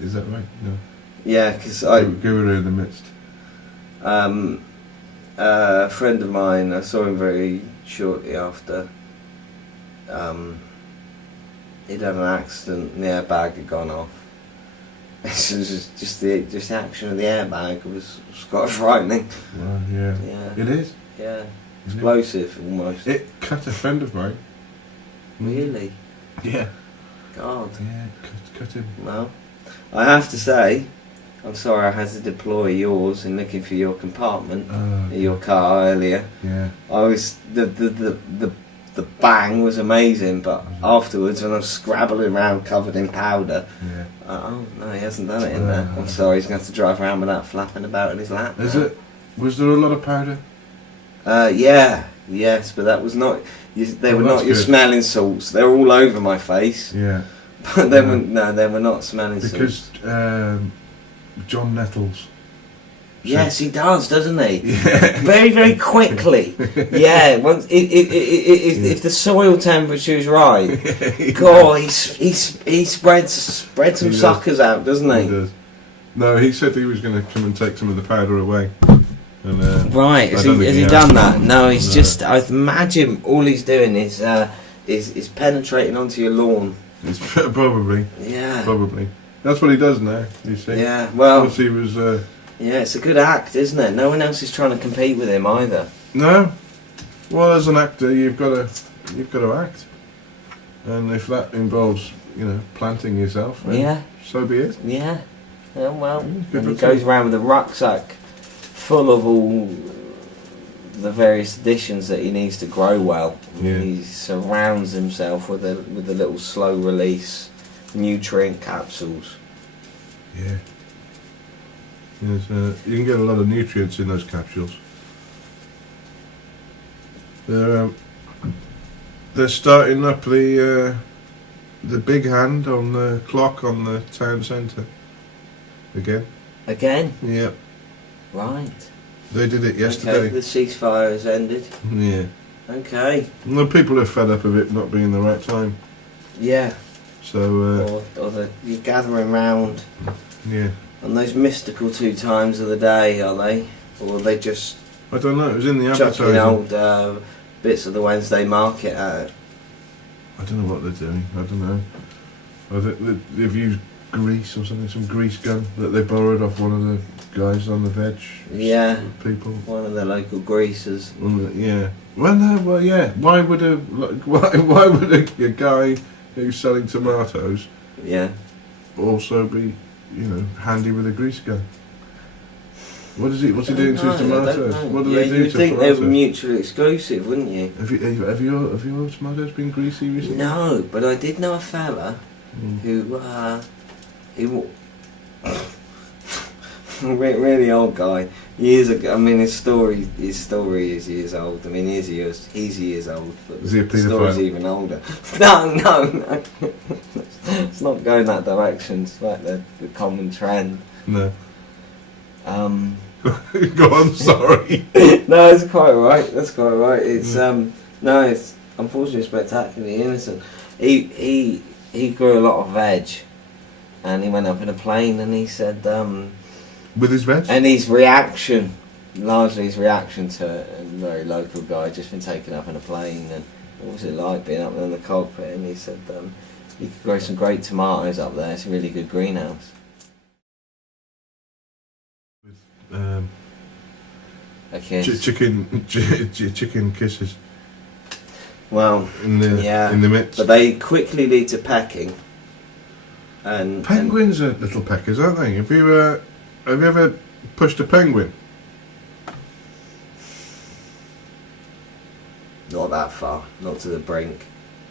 Is that right? No. Yeah, because gorilla in the midst. A friend of mine, I saw him very shortly after. He'd had an accident and the airbag had gone off. It's just the action of the airbag was quite frightening. Well, yeah. It is. Yeah. Explosive almost. It cut a friend of mine. Really? Yeah. God. Yeah, cut him. Well, I have to say, I'm sorry I had to deploy yours in looking for your compartment in your car earlier. Yeah. I was the bang was amazing, but afterwards when I was scrabbling around covered in powder, oh no, he hasn't done it in there. I'm sorry, he's going to have to drive around with that flapping about in his lap. Is it? Was there a lot of powder? Yes, but that was not. They were not your smelling salts. They were all over my face. Yeah. But they were not smelling salts. Because John Nettles. Yes, he does, doesn't he? Yeah. Very, very quickly. Yeah. Once if the soil temperature is right, God, he spreads some suckers out, doesn't he? He does. No, he said he was going to come and take some of the powder away. And, right. Has he done that? No, he's just. I imagine all he's doing is penetrating onto your lawn. It's probably. Yeah. Probably. That's what he does now. You see. Yeah. Well. He was. Yeah, it's a good act, isn't it? No one else is trying to compete with him either. No. Well, as an actor, you've got to act, and if that involves, planting yourself, then so be it. Yeah. Well, and he goes around with a rucksack full of all the various additions that he needs to grow well. Yeah. He surrounds himself with the little slow release nutrient capsules. Yeah. Yes, you can get a lot of nutrients in those capsules. They're starting up the big hand on the clock on the town centre again. Again? Yeah. Right. They did it yesterday. Okay, the ceasefire has ended. Yeah. Okay. Well, people are fed up of it not being the right time. Yeah. So. Or you're gathering round. Yeah. On those mystical 2 times of the day, are they? Or are they just... I don't know, it was in the chucking advertising. old bits of the Wednesday market out? I don't know what they're doing, I don't know. I think they've used grease or something, some grease gun that they borrowed off one of the guys on the veg people. One of the local greasers. Yeah. Well, no, well, yeah. Why would a guy who's selling tomatoes also be... handy with a grease gun. What's he doing to his tomatoes? What do they do to you'd think tomatoes? they were mutually exclusive, wouldn't you? Have your tomatoes been greasy recently? No, but I did know a fella who really old guy. Years ago, I mean, his story is years old. I mean, he's years old, but is he a the story's paedophile? even older. No. It's not going that direction. It's like the common trend. No. Go on, sorry. No, it's quite right. That's quite right. It's it's unfortunately spectacularly innocent. He grew a lot of veg, and he went up in a plane, and he said with his veg. And his reaction to a very local guy just been taken up in a plane, and what was it like being up there in the cockpit? And he said you could grow some great tomatoes up there. It's a really good greenhouse. A kiss. Chicken kisses. Well, in the midst. But they quickly lead to pecking. And penguins are little peckers, aren't they? Have you ever pushed a penguin? Not that far. Not to the brink.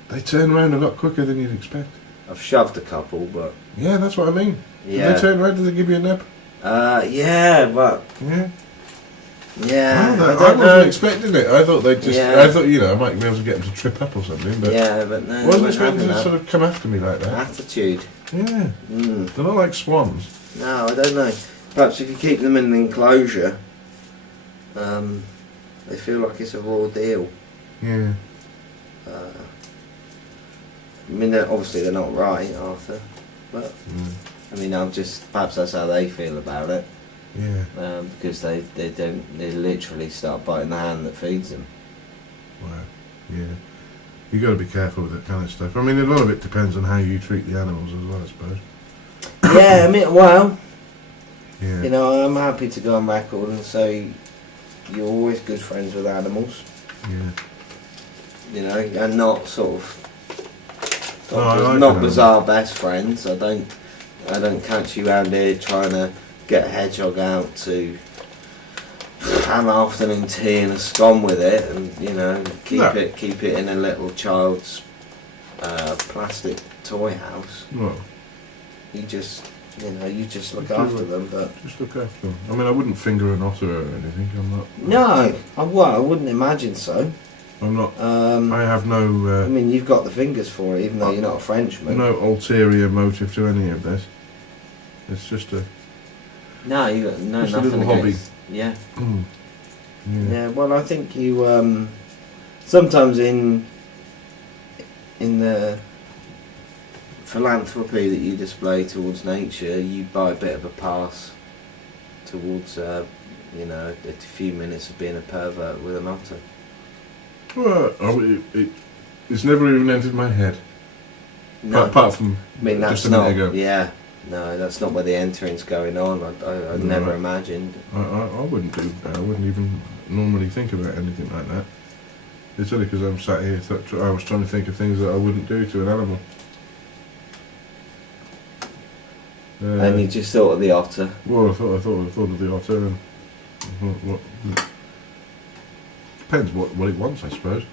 They turn around a lot quicker than you'd expect. I've shoved a couple, but... Yeah, that's what I mean. Yeah. Did they turn around? Did they give you a nip? Yeah, but... Yeah. Yeah, well, I wasn't expecting it. I thought they'd just... Yeah. I thought, I might be able to get them to trip up or something, but... Yeah, but no... I wasn't expecting them to sort of come after me like that. Attitude. Yeah. They're not like swans. No, I don't know. Perhaps if you keep them in an enclosure... they feel like it's a raw deal. Yeah. I mean, obviously they're not right, Arthur, but I mean, perhaps that's how they feel about it. Yeah. Because they literally start biting the hand that feeds them. Wow. Yeah. You got to be careful with that kind of stuff. I mean, a lot of it depends on how you treat the animals as well, I suppose. Yeah, I mean, well, Yeah. you know, I'm happy to go on record and say you're always good friends with animals. Yeah. You know, and not sort of I like not animals. bizarre best friends. I don't catch you around here trying to get a hedgehog out to have afternoon tea and a scone with it, and you know keep it in a little child's plastic toy house. Well, You just look after them, but just look after them. I mean, I wouldn't finger an otter or anything. I'm not. no, I wouldn't imagine so. I'm not. I have no. I mean, you've got the fingers for it, even though you're not a Frenchman. No ulterior motive to any of this. It's just a. No, you got no just a nothing little hobby. against. Yeah. Yeah. Yeah. Well, I think you sometimes in the philanthropy that you display towards nature, you buy a bit of a pass towards you know a few minutes of being a pervert with an otter. Well, it's never even entered my head. No, Apart from I mean that's just a minute not. ago. Yeah. No, that's not where the entering's going on. I never imagined. I wouldn't do. I wouldn't even normally think about anything like that. It's only because I'm sat here. I was trying to think of things that I wouldn't do to an animal. And you just thought of the otter. Well, I thought of the otter, and what depends what it wants, I suppose.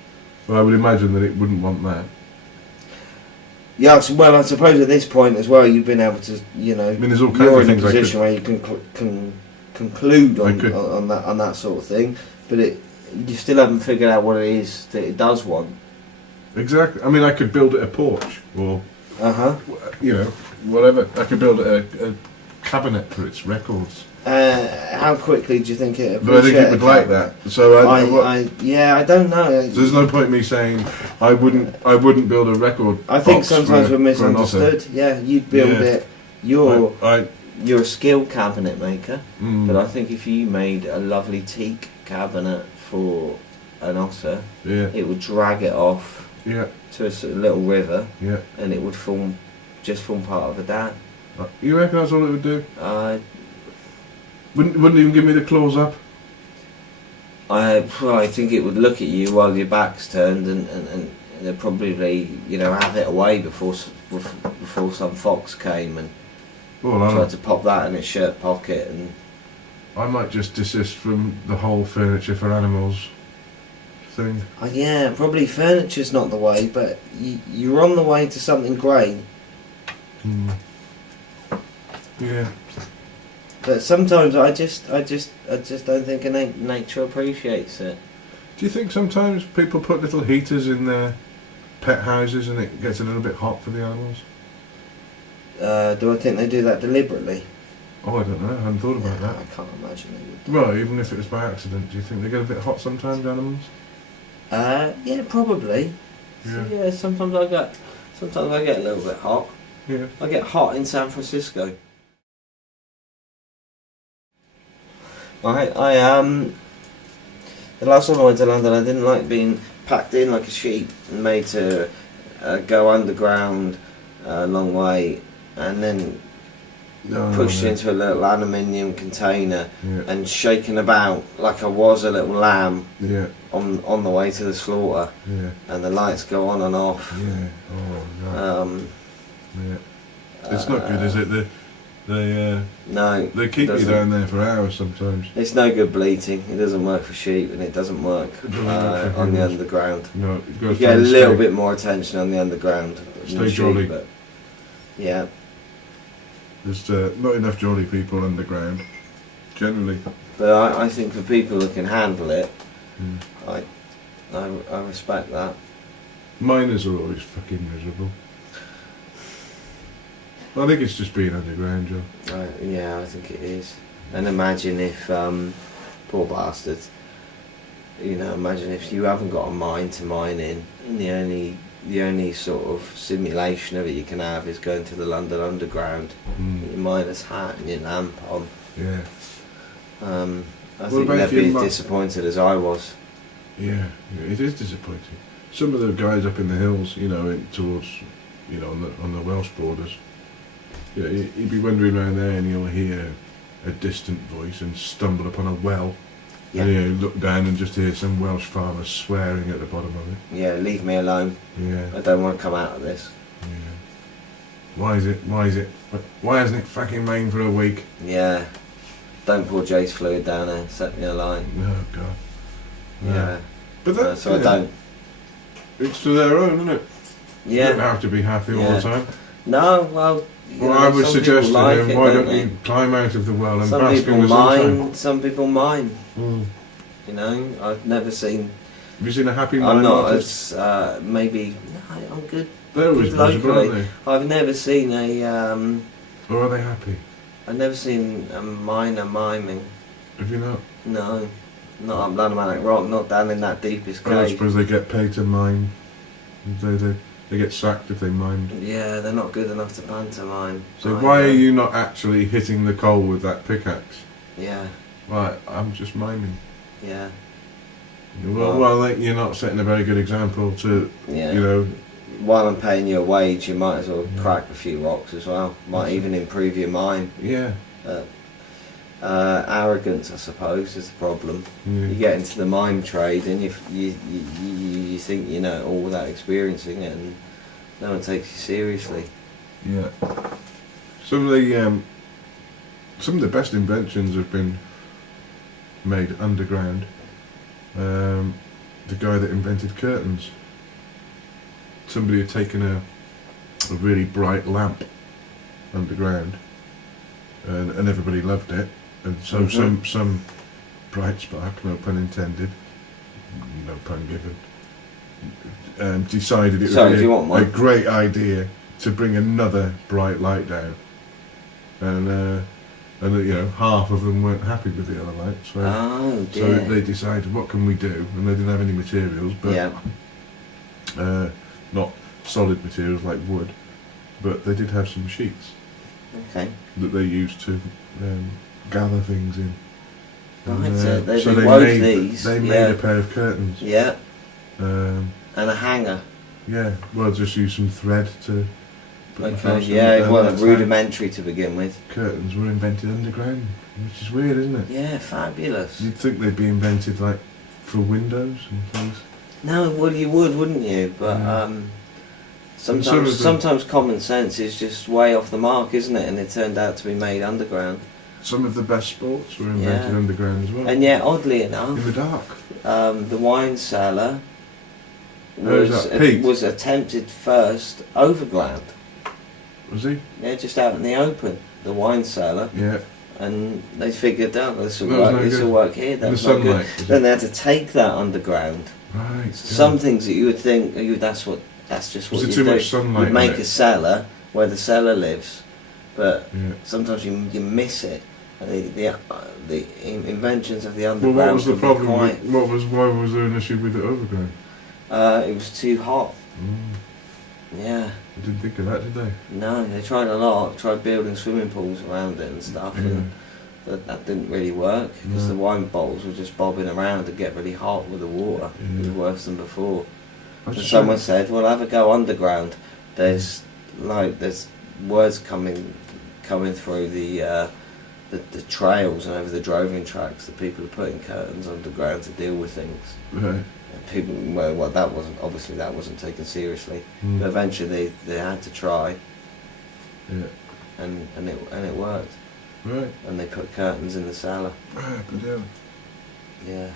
But I would imagine that it wouldn't want that. Yeah, well, I suppose at this point as well, you've been able to, you know, I mean, there's all kinds you're of in a things I could. position where you can conclude I could- on that sort of thing, but you still haven't figured out what it is that it does want. Exactly. I mean, I could build it a porch, or you know, whatever. I could build it a cabinet for its records. How quickly do you think it? But I think it would like that. So I don't know. So there's no point in me saying I wouldn't build a record. I think box sometimes for we're for an otter. misunderstood. Yeah, you'd build it. You're I a skilled cabinet maker, mm, but I think if you made a lovely teak cabinet for an otter, yeah, it would drag it off yeah, to a sort of little river, yeah. and it would form part of a dam. You reckon that's all it would do? I Wouldn't even give me the claws up. think it would look at you while your back's turned, and they'd probably, you know, have it away before some fox came and Well, tried to pop that in its shirt pocket. And I might just desist from the whole furniture for animals thing. yeah, probably furniture's not the way, but you're on the way to something great. Mm. Yeah. But sometimes I just don't think nature appreciates it. Do you think sometimes people put little heaters in their pet houses and it gets a little bit hot for the animals? Do I think they do that deliberately? Oh, I don't know. I hadn't thought about that. I can't imagine they would. Well, even if it was by accident, do you think they get a bit hot sometimes, animals? Yeah, probably. Yeah. So, yeah, sometimes I get a little bit hot. Yeah. I get hot in San Francisco. The last time I went to London, I didn't like being packed in like a sheep and made to go underground a long way, and then pushed into a little aluminium container and shaken about like I was a little lamb on the way to the slaughter. Yeah. And the lights go on and off. Yeah. Oh, no. Yeah. It's not good, is it? No. They keep you down there for hours sometimes. It's no good bleating. It doesn't work for sheep, and it doesn't work on the underground. No, you get a little bit more attention on the underground. Stay jolly. But yeah. There's not enough jolly people underground, generally. But I think for people who can handle it, I respect that. Miners are always fucking miserable. I think it's just being underground, Joe. Yeah, I think it is. And imagine if, poor bastards, You know, imagine if you haven't got a mine to mine in, and the only sort of simulation of it you can have is going to the London Underground, with your miner's hat and your lamp on. Yeah. I think they'd be as disappointed as I was. Yeah, it is disappointing. Some of the guys up in the hills, you know, towards, you know, on the Welsh borders, yeah, you'd be wandering around there and you'll hear a distant voice and stumble upon a well. Yeah. And you look down and just hear some Welsh farmer swearing at the bottom of it. Yeah, leave me alone. Yeah. I don't want to come out of this. Yeah. Why hasn't it fucking rained for a week? Yeah. Don't pour Jace fluid down there, set me a line. Oh, God. Yeah. But that, so I don't. It's to their own, isn't it? Yeah. You don't have to be happy all the time. No, well... Well, I would suggest to him, why don't you climb out of the well and bask in the sunshine? Some people mine. Mm. You know, I've never seen... Have you seen a happy mine I'm not artist? as... maybe... No, I'm good. They're always miserable, aren't they? I've never seen a... Or are they happy? I've never seen a miner miming. Have you not? No. Not up Lanamatic Rock, not down in that deepest cave. I suppose they get paid to mine. They get sacked if they mined. Yeah, they're not good enough to pantomime. So why are you not actually hitting the coal with that pickaxe? Yeah. Right, I'm just mining. Yeah. Well, you're not setting a very good example to, yeah. You know... While I'm paying you a wage, you might as well crack a few rocks as well. Might even improve your mine. Yeah. Arrogance, I suppose, is the problem. You get into the mine trade and you think you know it all without experiencing it, and no one takes you seriously. Yeah. Some of the best inventions have been made underground. The guy that invented curtains. Somebody had taken a really bright lamp underground, and everybody loved it. And so some bright spark, no pun intended, no pun given, decided it would be a great idea to bring another bright light down. And you know, half of them weren't happy with the other light, so they decided, what can we do? And they didn't have any materials, but not solid materials like wood, but they did have some sheets that they used to gather things in. And, so they made a pair of curtains. Yeah. And a hanger. Yeah. Well, just use some thread to. Rudimentary to begin with. Curtains were invented underground, which is weird, isn't it? Yeah, fabulous. You'd think they'd be invented like for windows and things. No, well, you would, wouldn't you? But sometimes common sense is just way off the mark, isn't it? And it turned out to be made underground. Some of the best sports were invented underground as well. And yet, oddly enough, in the dark, the wine cellar was attempted first overground. Was he? Yeah, just out in the open, the wine cellar. Yeah. And they figured out this will work here. That's not good. Then they had to take that underground. Right. Some things that you would think that's just what you do. Much sunlight? You'd make a cellar where the cellar lives, but sometimes you miss it. And the inventions of the underground. Well, what was the problem? Why was there an issue with the overground? It was too hot. Yeah. They didn't think of that, did they? No, they tried a lot. Tried building swimming pools around it and stuff, and that didn't really work because the wine bottles were just bobbing around and get really hot with the water. It was worse than before. And someone said, "Well, have a go underground." There's words coming through the trails and over the droving tracks that people are putting curtains underground to deal with things. Right. People, that wasn't taken seriously. But eventually they had to try. Yeah. And it worked. Right. And they put curtains in the cellar. Right, but yeah.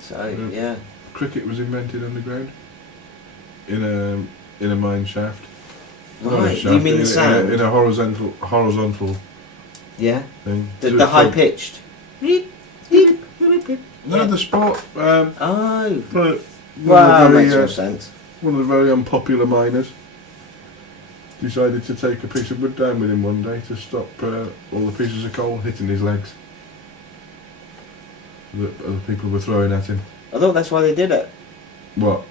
So cricket was invented underground. In a mine shaft. Right. You mean sound? In a horizontal. Yeah. Thing. The high pitched. No, the sport. That makes more sense. One of the very unpopular miners decided to take a piece of wood down with him one day to stop all the pieces of coal hitting his legs that other people were throwing at him. I thought that's why they did it, What?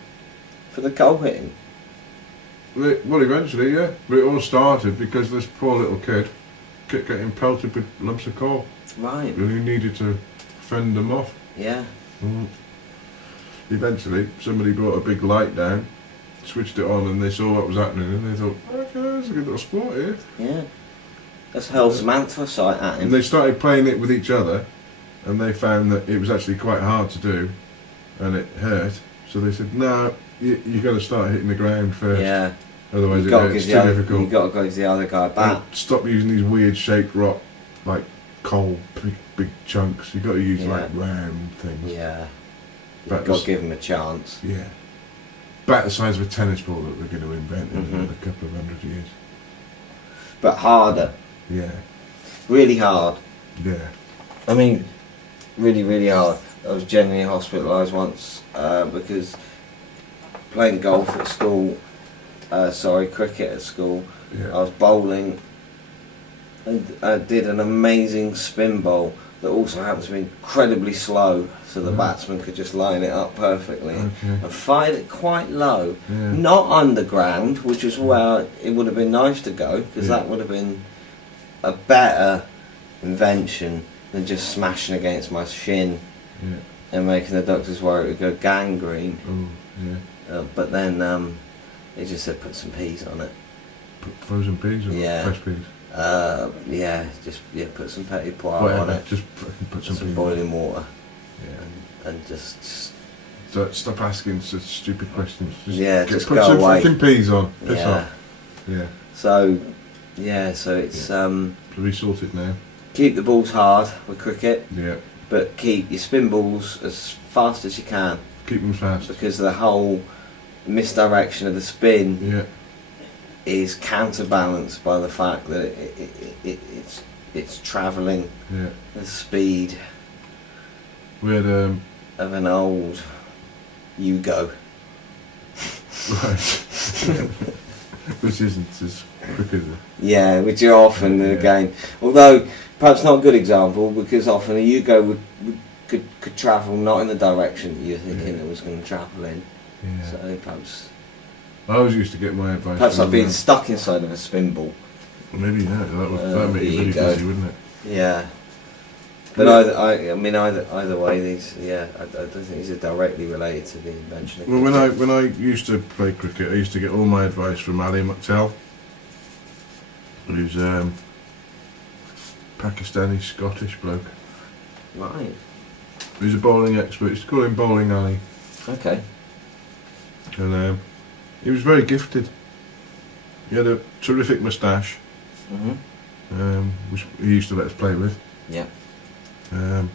for the goal hitting. Well, eventually, yeah. But it all started because this poor little kid kept getting pelted with lumps of coal. Right. And he needed to fend them off. Yeah. Eventually, somebody brought a big light down, switched it on, and they saw what was happening, and they thought, okay, there's a good little sport here. Yeah. That's hurled some anthracite at him. And they started playing it with each other, and they found that it was actually quite hard to do, and it hurt. So they said, no, you've got to start hitting the ground first. Yeah. Otherwise it's too difficult. You've got to go to the other guy back. And stop using these weird shaped rock, like coal, big chunks. You've got to use like round things. Yeah. You've got to give him a chance. Yeah. About the size of a tennis ball that we're going to invent in a couple of 100 years. But harder. Yeah. Really hard. Yeah. I mean, really, really hard. I was genuinely hospitalised once because playing golf at school, cricket at school, Yeah. I was bowling and I did an amazing spin bowl that also happens to be incredibly slow, so the batsman could just line it up perfectly. Okay. I fired it quite low, Yeah. not underground, which is where it would have been nice to go, because that would have been a better invention than just smashing against my shin and making the doctors worry it would go gangrene. Oh, yeah. But then they just said put some peas on it. Put frozen peas or fresh peas? Put some petit pois on it. Just fucking put some peas. Boiling water. Yeah. And just stop asking such stupid questions. Just put go some away. fucking peas on. Piss off. Yeah. So it's So we sorted now. keep the balls hard with cricket. Yeah. But keep your spin balls as fast as you can. Keep them fast. Because the whole misdirection of the spin is counterbalanced by the fact that it's travelling the speed we had of an old Yugo. Right. Which isn't as quick as Yeah, which are often the game. Although perhaps not a good example, because often a Yugo could travel not in the direction that you're thinking it was going to travel in. Yeah. So perhaps I always used to get my advice. Perhaps I've been stuck inside of a spin ball. Maybe that'd make you really busy, wouldn't it? Yeah. But either way, these I don't think these are directly related to the invention of cricket. Well, when I used to play cricket, I used to get all my advice from Ali Mukhtel, who's Pakistani Scottish bloke. Right. He's a bowling expert. Used to call him Bowling Ali. Okay. And he was very gifted. He had a terrific moustache, which he used to let us play with. Yeah. If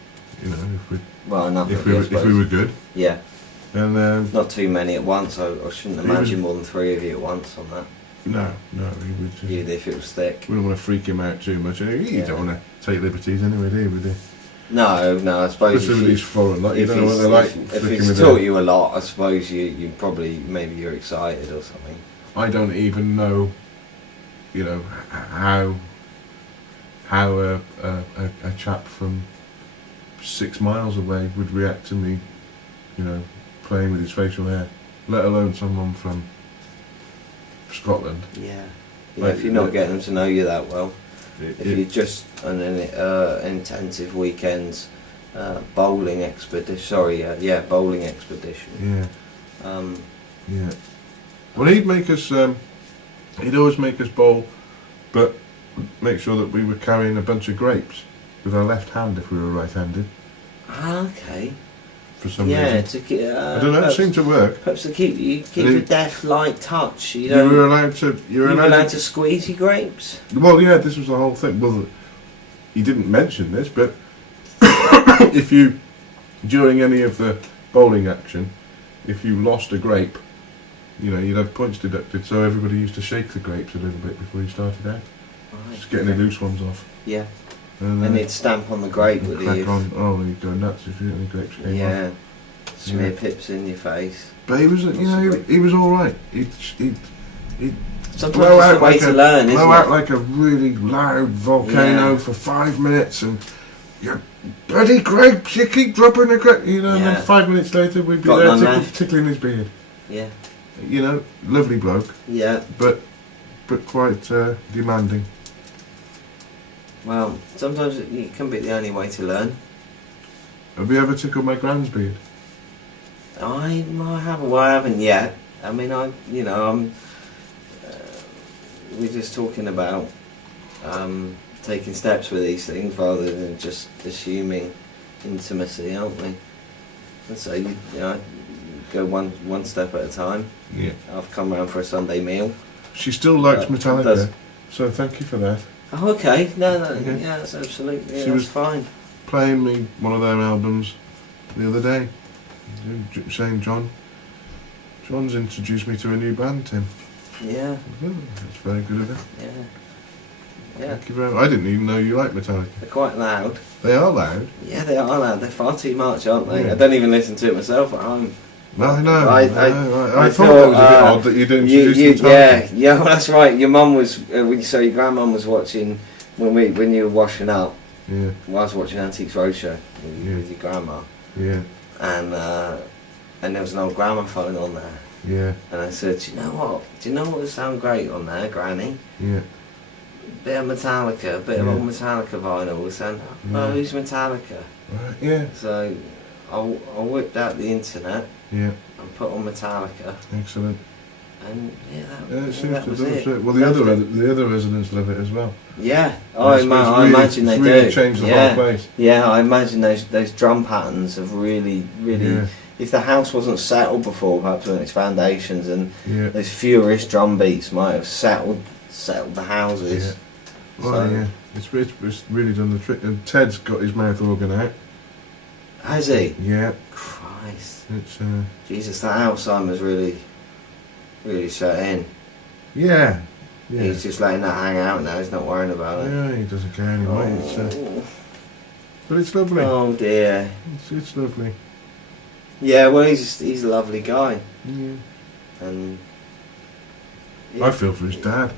we were good. Yeah. And not too many at once. I shouldn't imagine more than 3 of you at once on that. No, he would. Even if it was thick. We don't want to freak him out too much. You don't want to take liberties anyway, do you? No, I suppose. Especially with these foreign, like, you don't know what they're like. If he's taught you a lot, I suppose you probably, maybe you're excited or something. I don't even know, how a chap from 6 miles away would react to me, playing with his facial hair, let alone someone from Scotland. Yeah. If you're not getting them to know you that well. If you're just on an intensive weekends bowling expedition, bowling expedition. Yeah. Well, he'd make us. He'd always make us bowl, but make sure that we were carrying a bunch of grapes with our left hand if we were right-handed. Okay. For some reason. I don't know. It seemed to work. Perhaps to keep a deaf, light touch. You were allowed to. You were allowed to squeeze your grapes. Well, yeah. This was the whole thing. Well, he didn't mention this, but if you, during any of the bowling action, if you lost a grape, you'd have points deducted. So everybody used to shake the grapes a little bit before you started out, just getting the loose ones off. Yeah. And they'd stamp on the grape with you. You'd go nuts if any grapes came off. Yeah. Smear pips in your face. But he was, he was all right. He'd sometimes blow out like a really loud volcano for 5 minutes and "You bloody grapes! You keep dropping the grapes!" You know, and Yeah. then 5 minutes later we'd be Got there none left. tickling his beard. Yeah. You know, lovely bloke, Yeah. but quite demanding. Well, sometimes it can be the only way to learn. Have you ever tickled my grand's beard? I haven't. Well, I haven't yet. I mean, I'm. We're just talking about taking steps with these things rather than just assuming intimacy, aren't we? And so you know, go one step at a time. Yeah. I've come round for a Sunday meal. She still likes Metallica, does- so thank you for that. Oh, okay. No, Okay. yeah, that's absolutely. Yeah, She that's was- fine. Playing me one of their albums the other day, saying John's introduced me to a new band, Tim. Yeah, That's very good of it. yeah, yeah. Thank you very much. I didn't even know you like Metallica. They're quite loud. They are loud. Yeah, they are loud. They're far too much, aren't they? Yeah. I don't even listen to it myself at home. No, I know. I I thought thought, that was a bit odd that you'd introduced Metallica. yeah, well, that's right. Your mum was, so your grandmum was watching when you were washing up. Yeah, Well, I was watching Antiques Roadshow with, Yeah. with your grandma, yeah, and there was an old gramophone on there, yeah, and I said, "Do you know what? Do you know what would sound great on there, Granny? yeah. Bit of Metallica, bit of Yeah. old Metallica vinyl would sound. Yeah. Oh, who's Metallica?" Right, yeah, So I whipped out the internet yeah. and put on Metallica, Excellent. and Yeah, that, it seems that to was do it. it. Well, Loved the other residents love it as well. Yeah, It's I imagine they it's really do. changed the yeah. whole place. Yeah, I imagine those drum patterns have really. Yeah, If the house wasn't settled before, perhaps on its foundations, and yeah. those furious drum beats might have settled the houses. Well, So- yeah, it's really done the trick. And Ted's got his mouth organ out. Has he? Yeah, Christ, it's Jesus, that Alzheimer's really set in. yeah, yeah. He's just letting that hang out now. He's not worrying about it. Yeah, he doesn't care anyway. Oh. But it's lovely. Oh dear. It's lovely. Yeah, well, he's a lovely guy, Yeah. and I feel for his dad.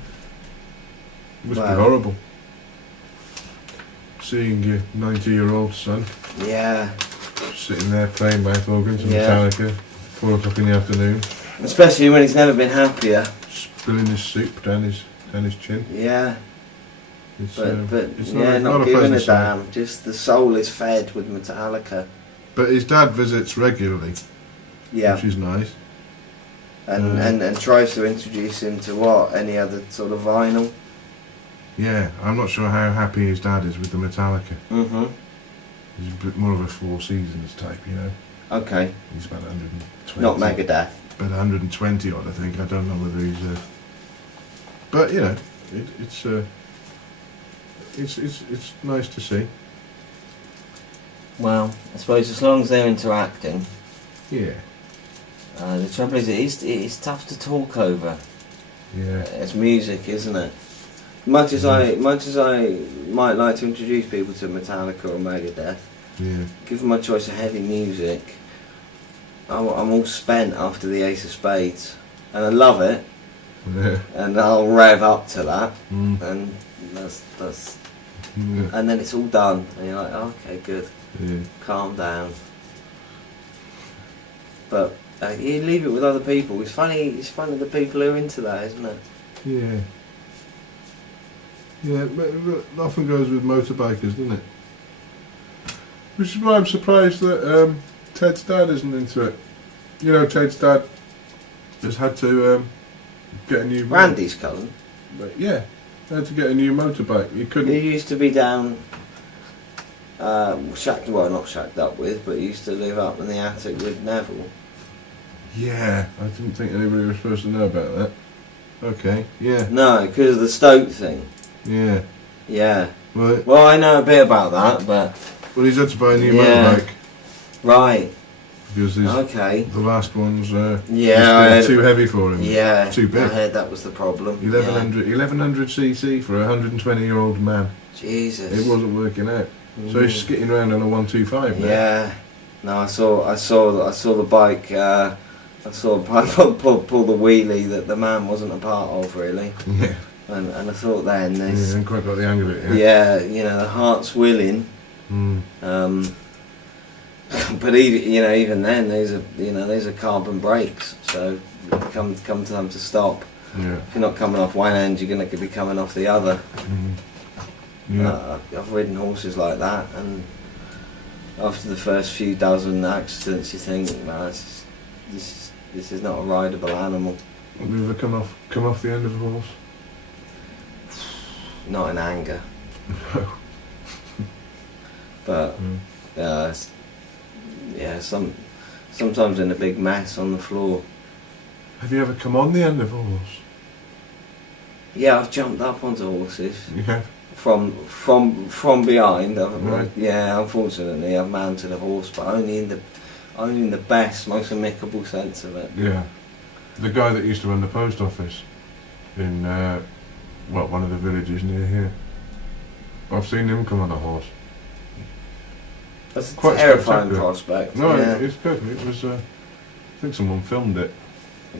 It must Wow. be horrible. Seeing your 90-year-old son yeah, sitting there playing mouth organs and Yeah. Metallica, 4 o'clock in the afternoon, especially when he's never been happier. spilling his soup down his chin. Yeah, It's, but it's yeah, not not a giving a pleasant sight. damn. Just the soul is fed with Metallica. But his dad visits regularly, Yeah, which is nice. and tries to introduce him to what, any other sort of vinyl. Yeah, I'm not sure how happy his dad is with the Metallica. Mm-hmm. He's a bit more of a Four Seasons type, you know. Okay, He's about 120. not Megadeth. About 120 odd, I think. I don't know whether he's. But you know, it's nice to see. Well, I suppose as long as they're interacting. Yeah, The trouble is, it's tough to talk over. yeah, It's music, isn't it? Much as I might like to introduce people to Metallica or Megadeth, yeah, given my choice of heavy music, I'm all spent after the Ace of Spades, and I love it, yeah. and I'll rev up to that, Mm, and that's yeah, and then it's all done, and you're like, oh, okay, good, yeah. calm down. But you leave it with other people. It's funny the people who are into that, isn't it? Yeah. Yeah, but it often goes with motorbikers, doesn't it? Which is why I'm surprised that Ted's dad isn't into it. You know, Ted's dad has had to get a new... Randy's cousin. Yeah, had to get a new motorbike. He He couldn't... used to be down, not shacked up with, but he used to live up in the attic with Neville. Yeah, I didn't think anybody was supposed to know about that. Okay, yeah, No, because of the Stoke thing. yeah. Yeah. Well, Well, I know a bit about that, but he's had to buy a new Yeah. motorbike right. because Okay. the last one's Yeah, I heard too heavy for him. Yeah. Too big. I heard that was the problem. 1100 cc for a 120-year-old man. Yeah. Jesus. It wasn't working out. So Mm. he's skitting around on a 125 now. Yeah. No, I saw the bike. I saw the bike pull the wheelie that the man wasn't a part of, really. Yeah. And I thought then Yeah, there's and quite got the hang of it. yeah, you know, the heart's willing, But even then, these are carbon brakes. So come time to stop. Yeah. If you're not coming off one end, you're going to be coming off the other. Yeah. I've ridden horses like that, and after the first few dozen accidents, you think, no, this is not a rideable animal. Have you ever come off the end of a horse? Not in anger. But sometimes in a big mess on the floor. Have you ever come on the end of a horse? Yeah, I've jumped up onto horses. You have? From behind. Right. Yeah, unfortunately, I've mounted a horse, but only in the best, most amicable sense of it. Yeah. The guy that used to run the post office in one of the villages near here. I've seen him come on a horse. That's a Quite terrifying spectacular. prospect. No, yeah. it's good. It was. I think someone filmed it.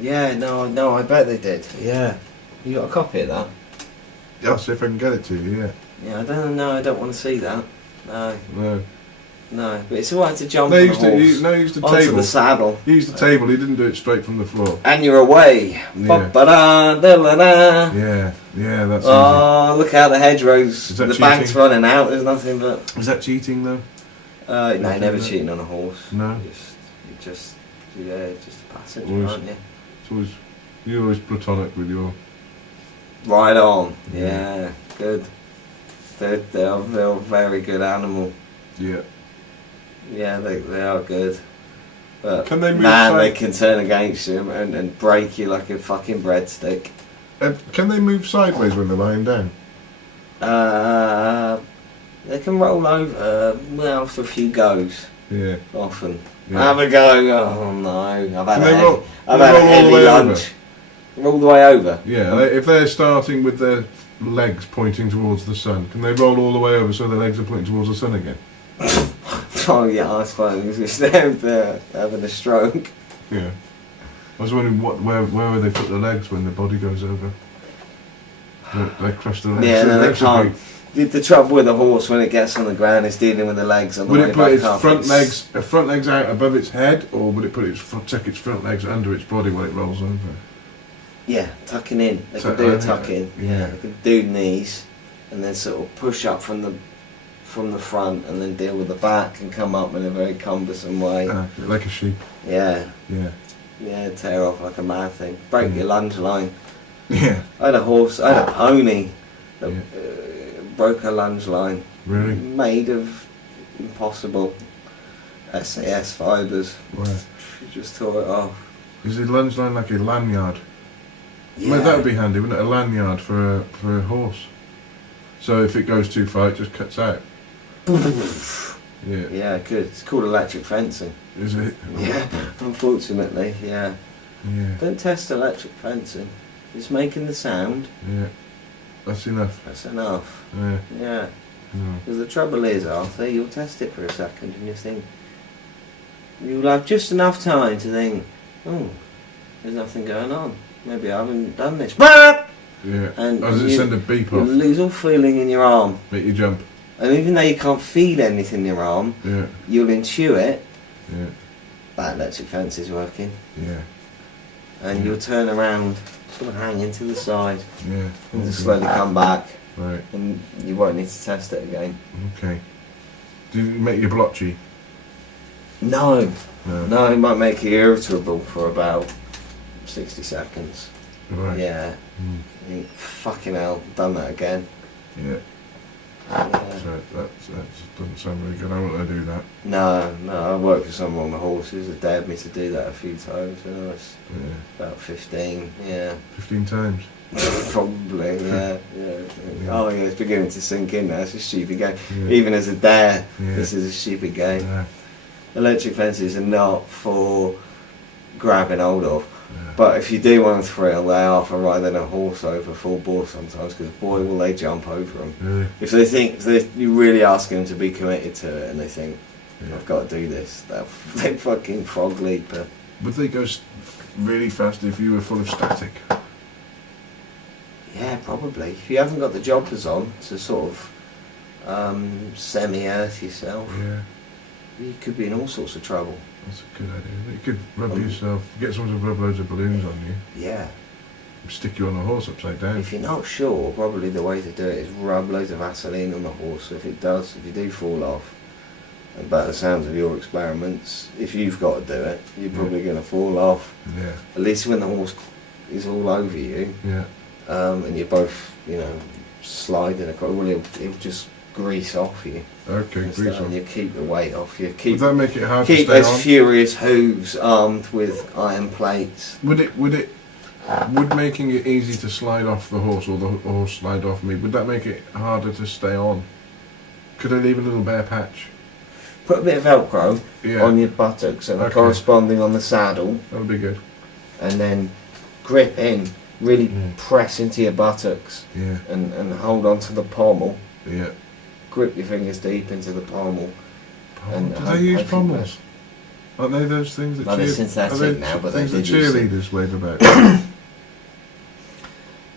Yeah, no, I bet they did. Yeah. You got a copy of that? Yeah, I'll see if I can get it to you. Yeah. Yeah, I don't want to see that. No. No, but it's alright to jump No, on he a used horse to use the onto table. the saddle. He used the table. He didn't do it straight from the floor. And you're away. Yeah. Ba-ba-da, da-la-da. Yeah, that's Oh, look out the hedgerows. Is that The bank's cheating? running out. There's nothing but... easy. Is that cheating though? No, never that? cheating on a horse. No. You're just a passenger, Always. aren't you? It's always you're always platonic with your. Right on. Yeah, good. They're a very good animal. Yeah. Yeah, they are good. But Can they move man, side- they can turn against you and break you like a fucking breadstick. Can they move sideways when they're lying down? They can roll over after a few goes. Yeah. Often. Yeah. Have a go. Oh no, I've had Can a they heavy, roll- I've they had a roll all the heavy way lunch. Roll the way over. Yeah. If they're starting with their legs pointing towards the sun, can they roll all the way over so their legs are pointing towards the sun again? Oh yeah, I suppose if they're having a stroke. Yeah. I was wondering where would they put the legs when the body goes over? They crush the legs. Yeah, no, they Legs would can't. be- The trouble with a horse when it gets on the ground is dealing with the legs on the Would way it put back its up. front legs out above its head, or would it put tuck its front legs under its body when it rolls over? Yeah, tucking in. They can Tuck- do a yeah, tuck in. yeah. They can do knees, and then sort of push up from the front, and then deal with the back and come up in a very cumbersome way. Like a sheep. Yeah, Yeah. tear off like a mad thing. Break Yeah. your lunge line. Yeah. I had a horse. I had a pony that Yeah. broke her lunge line. Really? Made of impossible SAS fibres. Wow. She just tore it off. Is the lunge line like a lanyard? Yeah. Well, that would be handy, wouldn't it? A lanyard for a horse. So if it goes too far, it just cuts out. Yeah. Yeah, good. It's called electric fencing. Is it? Yeah, unfortunately, yeah. Yeah. Don't test electric fencing. It's making the sound. Yeah. That's enough. That's enough. Yeah. Yeah. No. Because the trouble is, Arthur, you'll test it for a second and you think, you'll have just enough time to think, oh, there's nothing going on. Maybe I haven't done this. Yeah. And Or does it send a beep You'll off? lose all feeling in your arm. Make you jump? And even though you can't feel anything in your arm, Yeah. you'll intuit Yeah. that electric fence is working. Yeah. And you'll turn around, sort of hanging to the side, Yeah. and just Okay. slowly come back, Right. and you won't need to test it again. Okay. Did it make you blotchy? No, No. no, it might make you irritable for about 60 seconds. Right. Yeah, Mm. you think, fucking hell, done that again. Yeah. Yeah. So that doesn't sound very good. I don't want to do that. No, I worked with someone on the horses that dared me to do that a few times when I was Yeah. about 15, yeah. 15 times. Probably, yeah. Oh yeah, it's beginning to sink in now, it's a stupid game. Yeah. Even as a dare, Yeah. this is a stupid game. Yeah. Electric fences are not for grabbing hold of. Yeah. But if you do want a thrill, they are for riding a horse over full bore sometimes, because boy will they jump over them. Really? If you really ask them to be committed to it and they think, Yeah. I've got to do this, they fucking frog leap. Would they go really fast if you were full of static? Yeah, probably. If you haven't got the jobbers on to sort of semi-earth yourself. Yeah, You could be in all sorts of trouble. that's a good idea. You could rub yourself, get someone to rub loads of balloons on you, Yeah. stick you on a horse upside down. If you're not sure, probably the way to do it is rub loads of Vaseline on the horse. So if you do fall off, and by the sounds of your experiments, if you've got to do it, you're probably going to fall off. Yeah, At least when the horse is all over you, yeah. and you're both, sliding across, well, it'll just grease off you. Okay, And grease stuff, off. and you keep the weight off. You Would keep that make it hard to keep stay those on? furious hooves armed with iron plates. Would making it easy to slide off the horse or the horse slide off me, would that make it harder to stay on? Could I leave a little bare patch? Put a bit of Velcro Yeah. on your buttocks and Okay. corresponding on the saddle, That would be good. and then grip in, really Yeah. press into your buttocks Yeah, and hold on to the pommel. yeah. Grip your fingers deep into the pommel. And Do they use hopefully pommels? Aren't they those things that Well, they're are synthetic they now, but they things that did use them. cheerleaders wave about?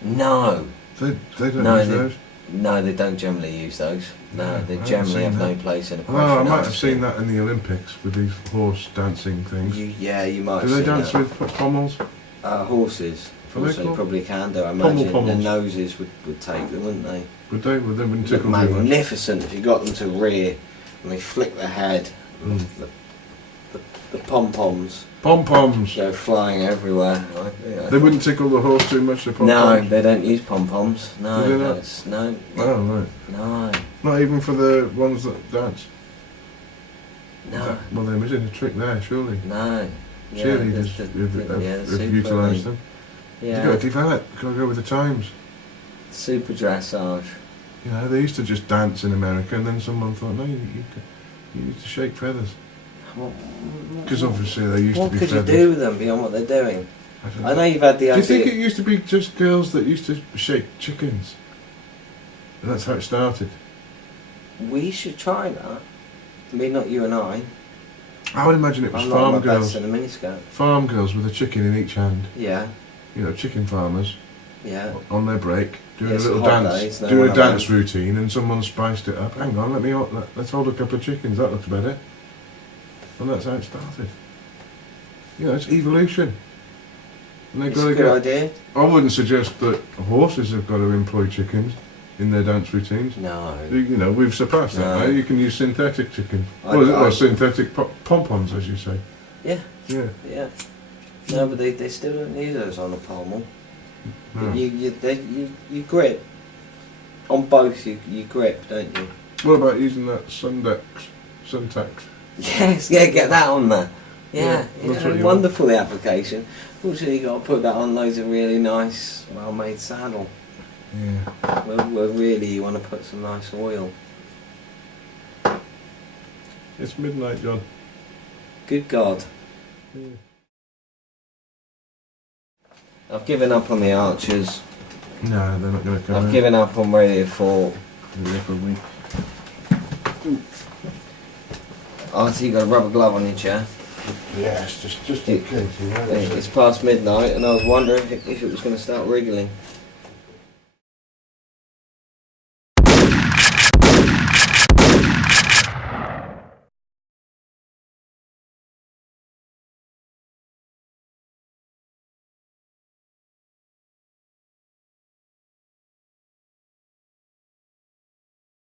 No, They don't No, use they- those. no, they don't generally use those. No, Yeah, I they haven't generally seen have no that. place in a Oh, professional I might have atmosphere. seen that in the Olympics with these horse dancing things. You might have Do they seen dance that. with pommels? Horses. Are they Also, you called? probably can do. I Pommel imagine their pommels. noses would take them, wouldn't they? Would they? Would they wouldn't Look tickle too much? magnificent if you got them to rear and they flick their head. Mm. The pom-poms Pom-poms! go flying everywhere. They wouldn't tickle the horse too much, the No, pom-poms? they don't use pom-poms. No, Do they not? that's, no, Oh, right. no, Not even for the ones that dance? no, Well, they're missing a trick there, surely. no. Yeah, Cheerleaders have utilised them. You've got to Yeah, develop, you've got to go with the times. super dressage. You know, they used to just dance in America, and then someone thought, no, you need to shake feathers. Because obviously they used What to be could you feathers. do with them beyond what they're doing? I don't I know. know you've had the Do you idea. think it used to be just girls that used to shake chickens? And that's how it started. We should try that. I mean, not you and I. I would imagine it was I'm not farm my girls. best in a miniskirt. Farm girls with a chicken in each hand. Yeah, You know, chicken farmers yeah. on their break doing Yes, a little hot dance, days, no doing a one dance around. routine, and someone spiced it up. Hang on, let's hold a couple of chickens. That looks better. And that's how it started. You know, it's evolution. And they've It's got a to good get. idea. I wouldn't suggest that horses have got to employ chickens in their dance routines. No. You know, we've surpassed that No. now. You can use synthetic chicken. I- Or I- synthetic pom-poms, as you say. Yeah, Yeah. yeah. No, but they still don't use those on the pommel. No. You grip. On both you grip, don't you? What about using that Suntax? Yes, yeah, get that on there. Yeah, that's what you wonderful the application. Also, you got to put that on loads of really nice, well-made saddle. Yeah. Where really you want to put some nice oil. It's midnight, John. Good God. Yeah. I've given up on the archers. No, they're not going to come I've in. given up on Radio 4. Artie, you got a rubber glove on your chair. Yeah, it's just in case, you know. It's past midnight and I was wondering if it was going to start wriggling.